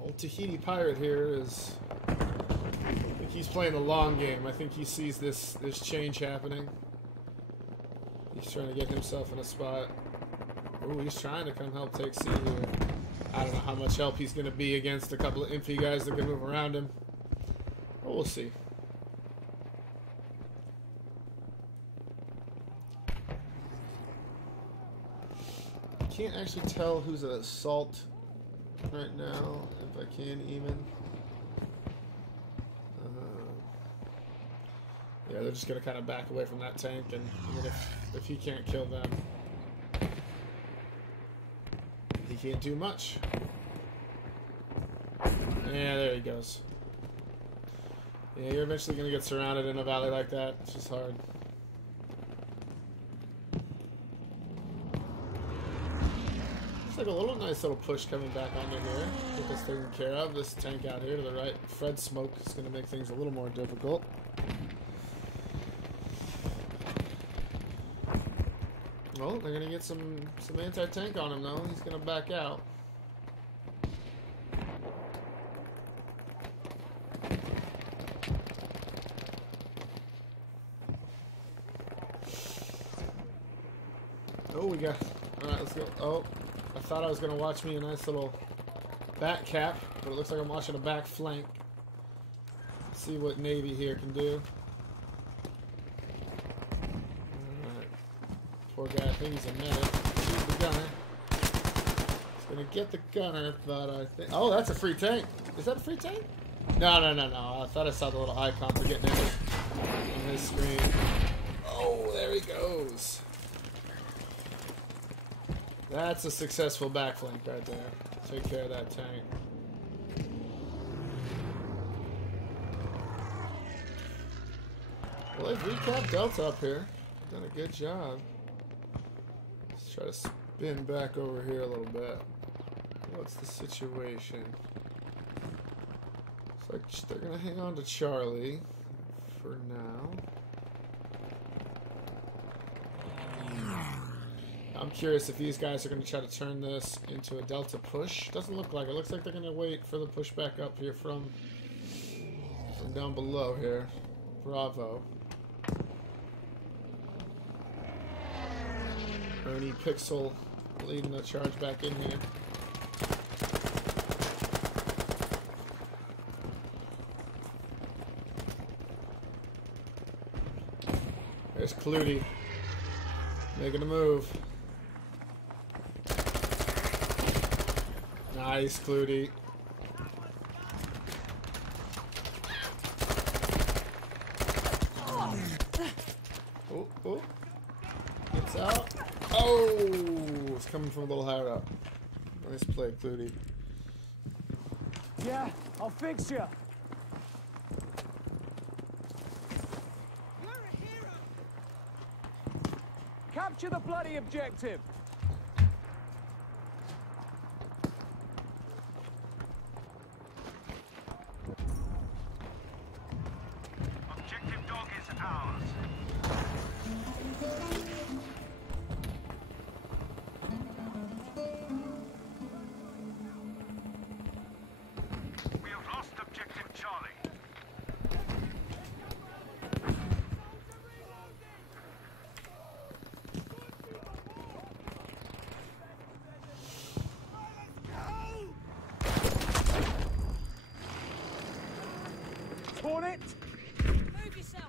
old Tahiti Pirate here is... I think he's playing the long game. I think he sees this change happening. He's trying to get himself in a spot. Ooh, he's trying to come help take C here. I don't know how much help he's going to be against a couple of infy guys that can move around him. But we'll see. I can't actually tell who's an assault right now, if I can even. Yeah, they're just going to kind of back away from that tank, and if he can't kill them, he can't do much. Yeah, there he goes. Yeah, you're eventually going to get surrounded in a valley like that. It's just hard. Looks like a nice little push coming back onto here. Get this taken care of. This tank out here to the right. Fred Smoke is going to make things a little more difficult. Well, they're going to get some anti-tank on him, though. He's going to back out. Oh, we got... Alright, let's go. Oh, I thought I was going to watch me a nice little back cap, but it looks like I'm watching a back flank. Let's see what Navy here can do. Poor guy, I think he's a medic. He's the gunner. He's gonna get the gunner, but I think... Oh, that's a free tank. Is that a free tank? No. I thought I saw the little icon for getting in it on his screen. Oh, there he goes. That's a successful backflank right there. Take care of that tank. Well, they've recapped Delta up here. Done a good job. Try to spin back over here a little bit. What's the situation? Looks like they're gonna hang on to Charlie for now. I'm curious if these guys are gonna try to turn this into a Delta push. Doesn't look like it. Looks like they're gonna wait for the push back up here from down below here. Bravo. Ernie Pixel leading the charge back in here. There's Clutie. Making a move. Nice, Clutie. Oh, oh. Gets out. Oh! It's coming from a little higher up. Nice play, Clutie. Yeah, I'll fix you. Capture the bloody objective. Objective dog is ours. We have lost objective Charlie. Torn it. Move yourself.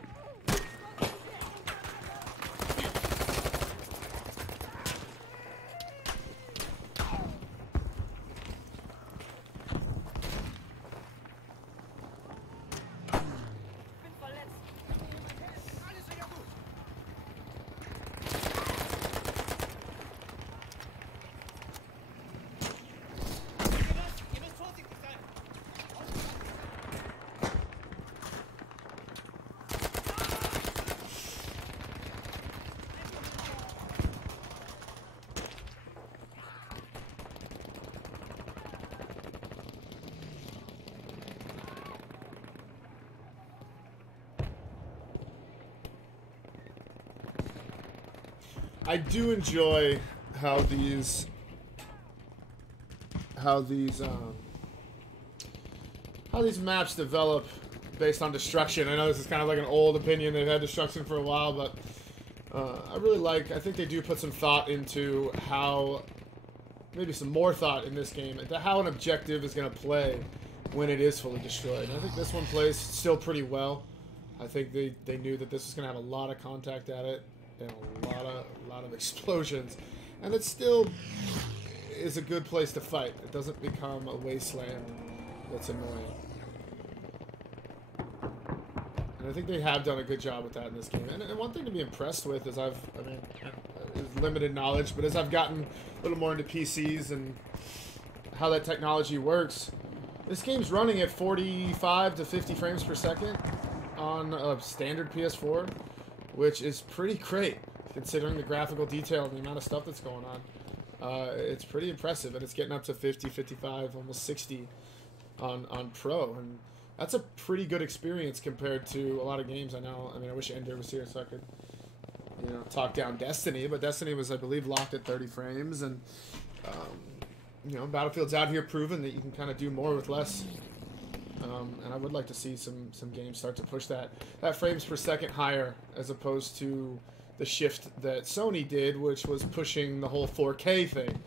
I do enjoy how these maps develop based on destruction. I know this is kind of like an old opinion. They've had destruction for a while, but I think they do put some thought into how, maybe some more thought in this game, into how an objective is going to play when it is fully destroyed. And I think this one plays still pretty well. I think they knew that this was going to have a lot of contact at it and a lot of explosions, and it still is a good place to fight. It doesn't become a wasteland that's annoying. And I think they have done a good job with that in this game. And one thing to be impressed with is is limited knowledge, but as I've gotten a little more into PCs and how that technology works, this game's running at 45 to 50 frames per second on a standard PS4, which is pretty great considering the graphical detail and the amount of stuff that's going on. It's pretty impressive, and it's getting up to 50, 55, almost 60 on Pro, and that's a pretty good experience compared to a lot of games I know. I mean, I wish Ender was here so I could, talk down Destiny, but Destiny was, I believe, locked at 30 frames, and Battlefield's out here proving that you can kind of do more with less. And I would like to see some games start to push that frames per second higher, as opposed to the shift that Sony did, which was pushing the whole 4K thing.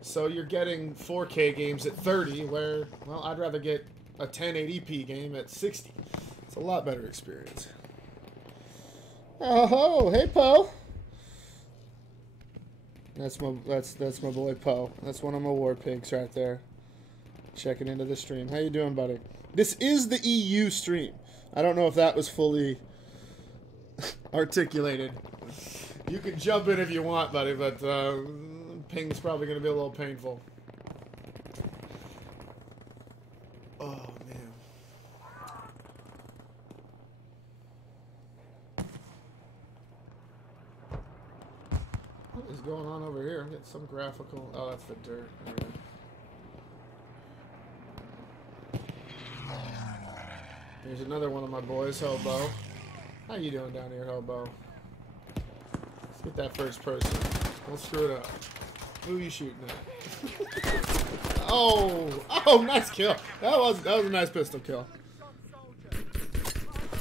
So you're getting 4K games at 30, where, well, I'd rather get a 1080p game at 60. It's a lot better experience. Oh, hey, Poe. That's my boy Poe. That's one of my war pigs right there. Checking into the stream. How you doing, buddy? This is the EU stream. I don't know if that was fully articulated. You can jump in if you want, buddy, but ping's probably going to be a little painful. Oh, man. What is going on over here? I'm getting some graphical... Oh, that's the dirt. Okay. Here's another one of my boys, Hobo. How you doing down here, Hobo? Let's get that first person. Don't screw it up. Who are you shooting at? Oh, nice kill. That was a nice pistol kill.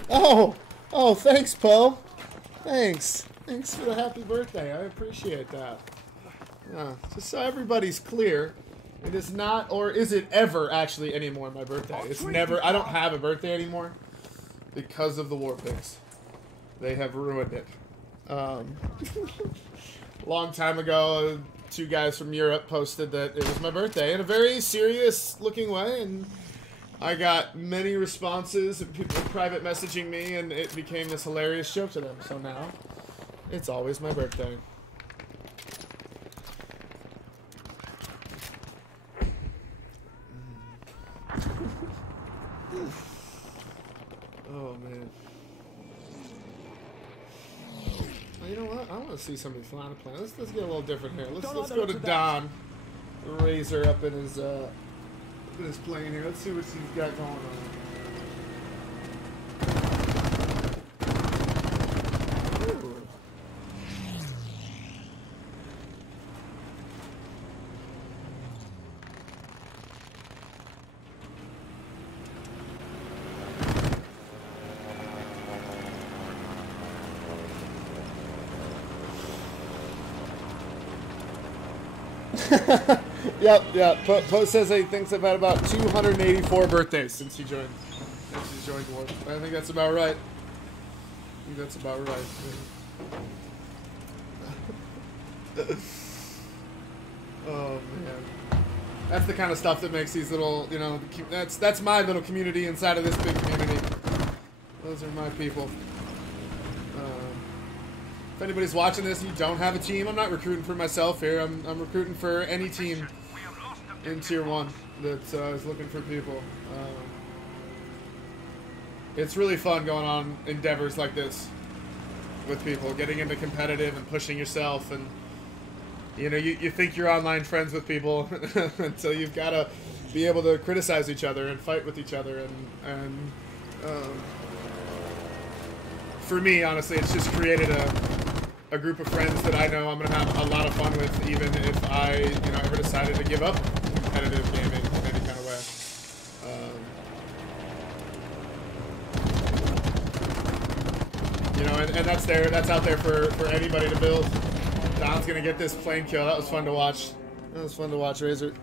Oh, thanks, Poe. Thanks for the happy birthday. I appreciate that. Just so everybody's clear. It is not, or is it ever actually anymore my birthday? It's never. I don't have a birthday anymore because of the war pigs. They have ruined it. Long time ago, 2 guys from Europe posted that it was my birthday in a very serious looking way, and I got many responses and people private messaging me, and it became this hilarious joke to them. So now, it's always my birthday. Oh man. Well, you know what? I want to see somebody flying a plane. Let's get a little different here. Let's go to Don Razor up in his plane here. Let's see what he's got going on. Yep. Post says he thinks I've had about 284 birthdays since he joined. War. I think that's about right. Oh man, that's the kind of stuff that makes these little, you know, that's my little community inside of this big community. Those are my people. If anybody's watching this and you don't have a team, I'm not recruiting for myself here. I'm recruiting for any team in Tier 1 that is looking for people. It's really fun going on endeavors like this with people, getting into competitive and pushing yourself, and you know, you think you're online friends with people until you've got to be able to criticize each other and fight with each other, and for me, honestly, it's just created a group of friends that I know I'm going to have a lot of fun with, even if I, you know, ever decided to give up competitive gaming in any kind of way. You know, and that's out there for anybody to build. Don's going to get this plane kill. That was fun to watch. Razor.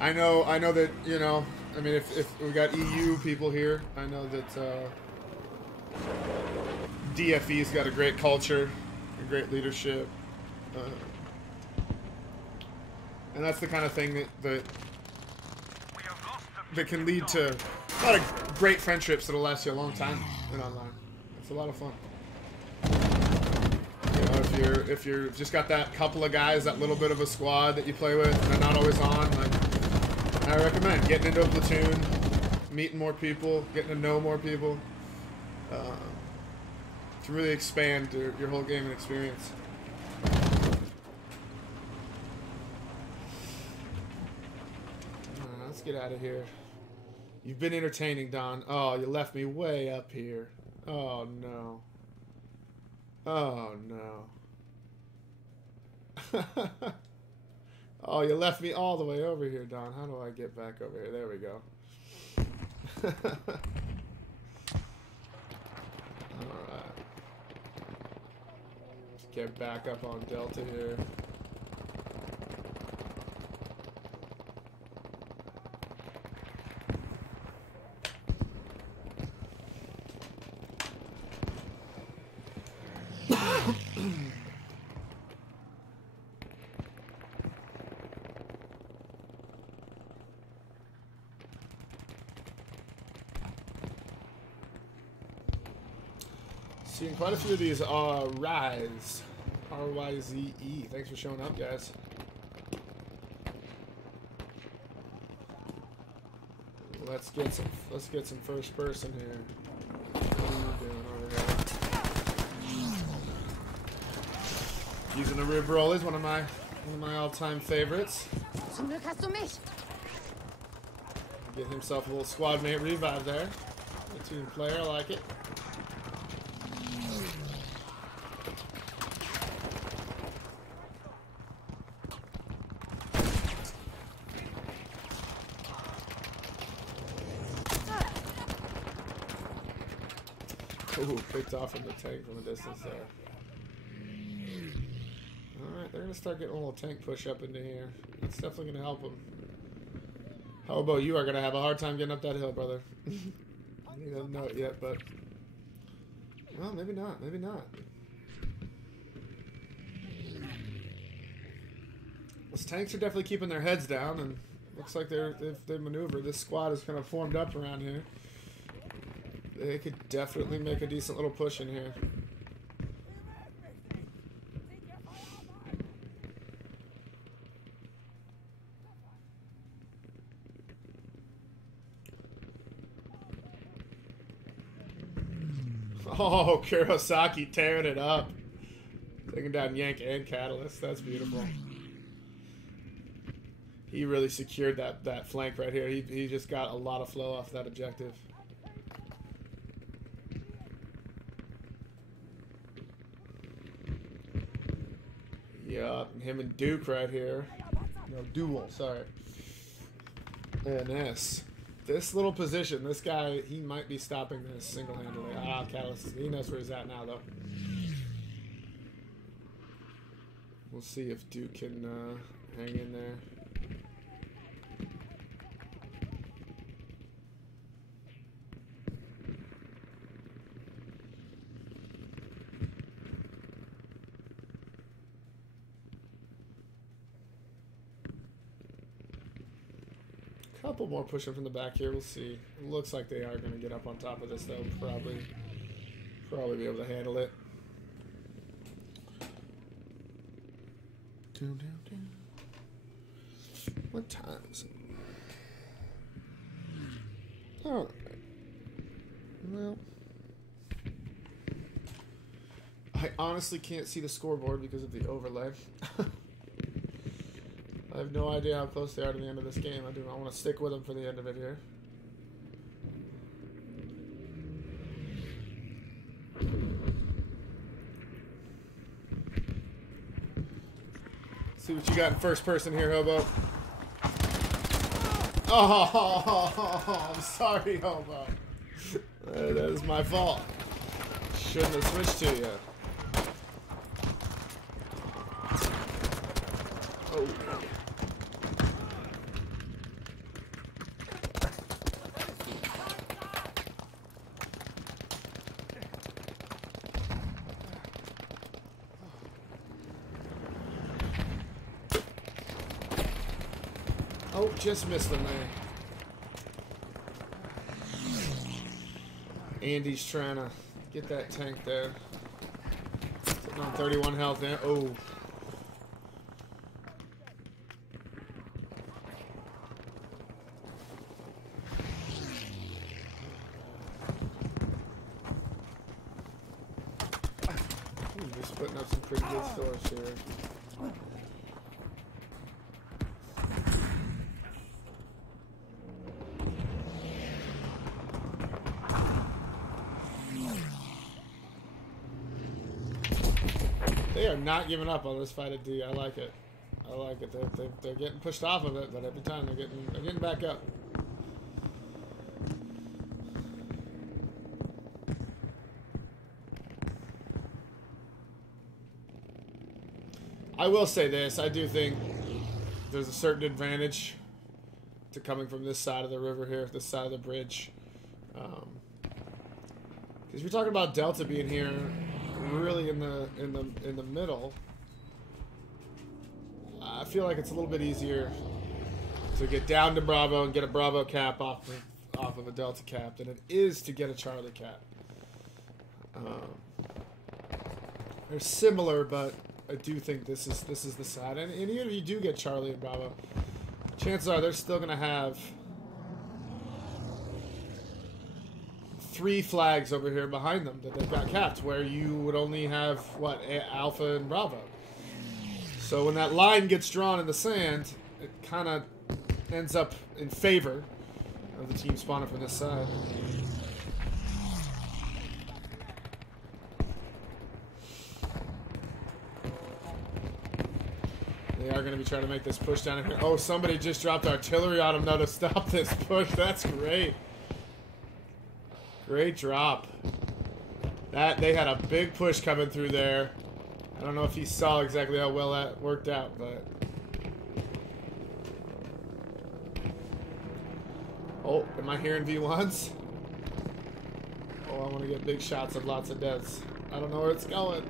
I know that, you know, I mean, if we got EU people here, I know that DFE's got a great culture, a great leadership, and that's the kind of thing that can lead to a lot of great friendships that'll last you a long time in online. It's a lot of fun. You know, if you're just got that couple of guys, that little bit of a squad that you play with, and they're not always on, like, I recommend getting into a platoon, meeting more people, getting to know more people, to really expand your whole gaming experience. Let's get out of here. You've been entertaining, Don. Oh, you left me way up here. Oh, no. Oh, no. Oh, you left me all the way over here, Don. How do I get back over here? There we go. Alright. Let's get back up on Delta here. Seeing quite a few of these Rise. R-Y-Z-E. Thanks for showing up, guys. Let's get some first person here. What are you doing over here? Using the rib roll is one of my all-time favorites. Get himself a little squad mate revive there. A team player, I like it. Ooh, picked off from the tank from a distance there. Alright, they're going to start getting a little tank push up into here. That's definitely going to help them. Hobo, you are going to have a hard time getting up that hill, brother. You don't know it yet, but... Well, maybe not. Maybe not. Those tanks are definitely keeping their heads down, and looks like they maneuver. This squad is kind of formed up around here. They could definitely make a decent little push in here. Oh, Kurosaki tearing it up. Taking down Yank and Catalyst. That's beautiful. He really secured that flank right here. He just got a lot of flow off that objective. Yeah, him and Duke right here. No, Duel, sorry. And this little position, this guy, he might be stopping this single-handedly. Ah, Catalyst, he knows where he's at now, though. We'll see if Duke can hang in there. Couple more pushing from the back here. We'll see. It looks like they are going to get up on top of this, though. Probably be able to handle it. What time is it? All right. Well, I honestly can't see the scoreboard because of the overlay. I have no idea how close they are to the end of this game. I want to stick with them for the end of it here. See what you got in first person here, Hobo. Oh, I'm sorry, Hobo. That is my fault. Shouldn't have switched to you. Oh. Oh, just missed them there. Andy's trying to get that tank there. Sitting on 31 health there. Oh. Just putting up some pretty good stores here. They are not giving up on this fight at D. I like it. I like it. They're getting pushed off of it, but every time they're getting back up. I will say this. I do think there's a certain advantage to coming from this side of the river here, this side of the bridge. Because you're talking about Delta being here really in the middle. I feel like it's a little bit easier to get down to Bravo and get a Bravo cap off of a Delta cap than it is to get a Charlie cap. They're similar, but I do think this is the side. And even if you do get Charlie and Bravo, chances are they're still going to have 3 flags over here behind them that they've got capped, where you would only have, what, Alpha and Bravo. So when that line gets drawn in the sand, it kind of ends up in favor of the team spawning from this side. They are going to be trying to make this push down in here. Oh, somebody just dropped artillery on them, though, to stop this push. That's great. Great drop. They had a big push coming through there. I don't know if he saw exactly how well that worked out, but Oh, am I hearing V1s? Oh, I want to get big shots of lots of deaths. I don't know where it's going.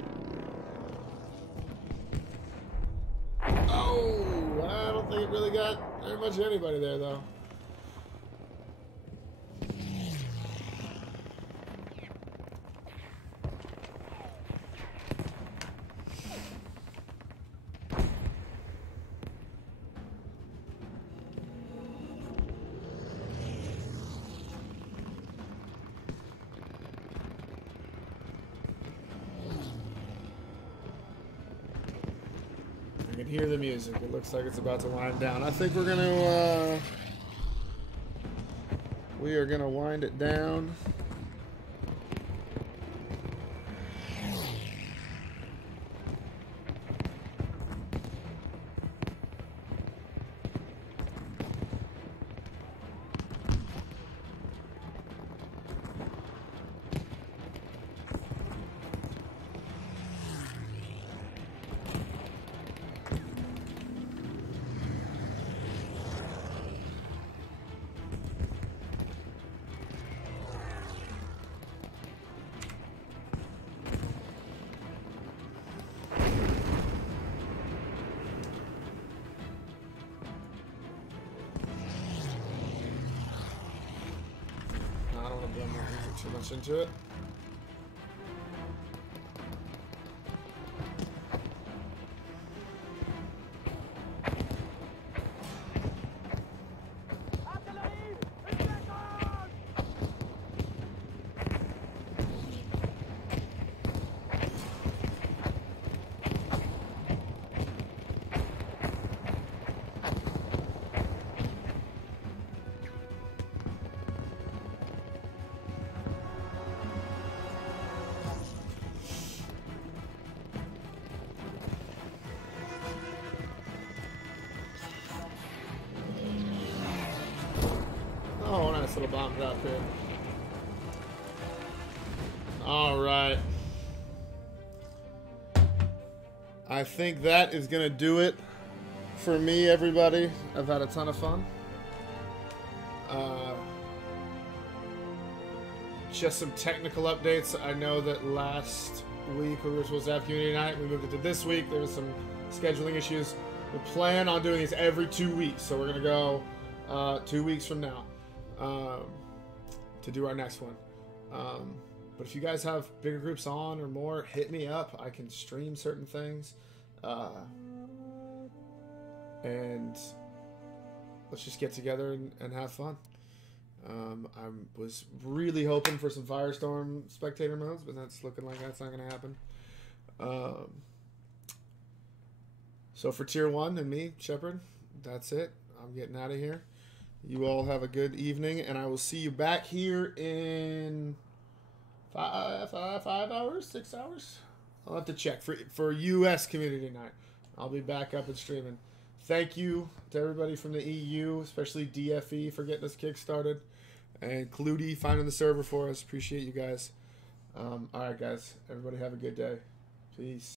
Oh, I don't think it really got very much of anybody there, though. I can hear the music. It looks like it's about to wind down. I think we're gonna we are gonna wind it down. I don't want to blend my music too much into it. Oh, nice little bomb drop here. All right. I think that is going to do it for me, everybody. I've had a ton of fun. Just some technical updates. I know that last week we were supposed to have community night. We moved it to this week. There was some scheduling issues. We plan on doing these every 2 weeks. So we're going to go 2 weeks from now to do our next one. But if you guys have bigger groups on or more, hit me up. I can stream certain things. And let's just get together and have fun. I was really hoping for some Firestorm spectator modes, but that's looking like that's not going to happen. So for Tier 1 and me, Shepherd, that's it. I'm getting out of here. You all have a good evening, and I will see you back here in 5 hours, 6 hours? I'll have to check for U.S. community night. I'll be back up and streaming. Thank you to everybody from the EU, especially DFE for getting us kickstarted, and Clutie finding the server for us. Appreciate you guys. All right, guys. Everybody have a good day. Peace.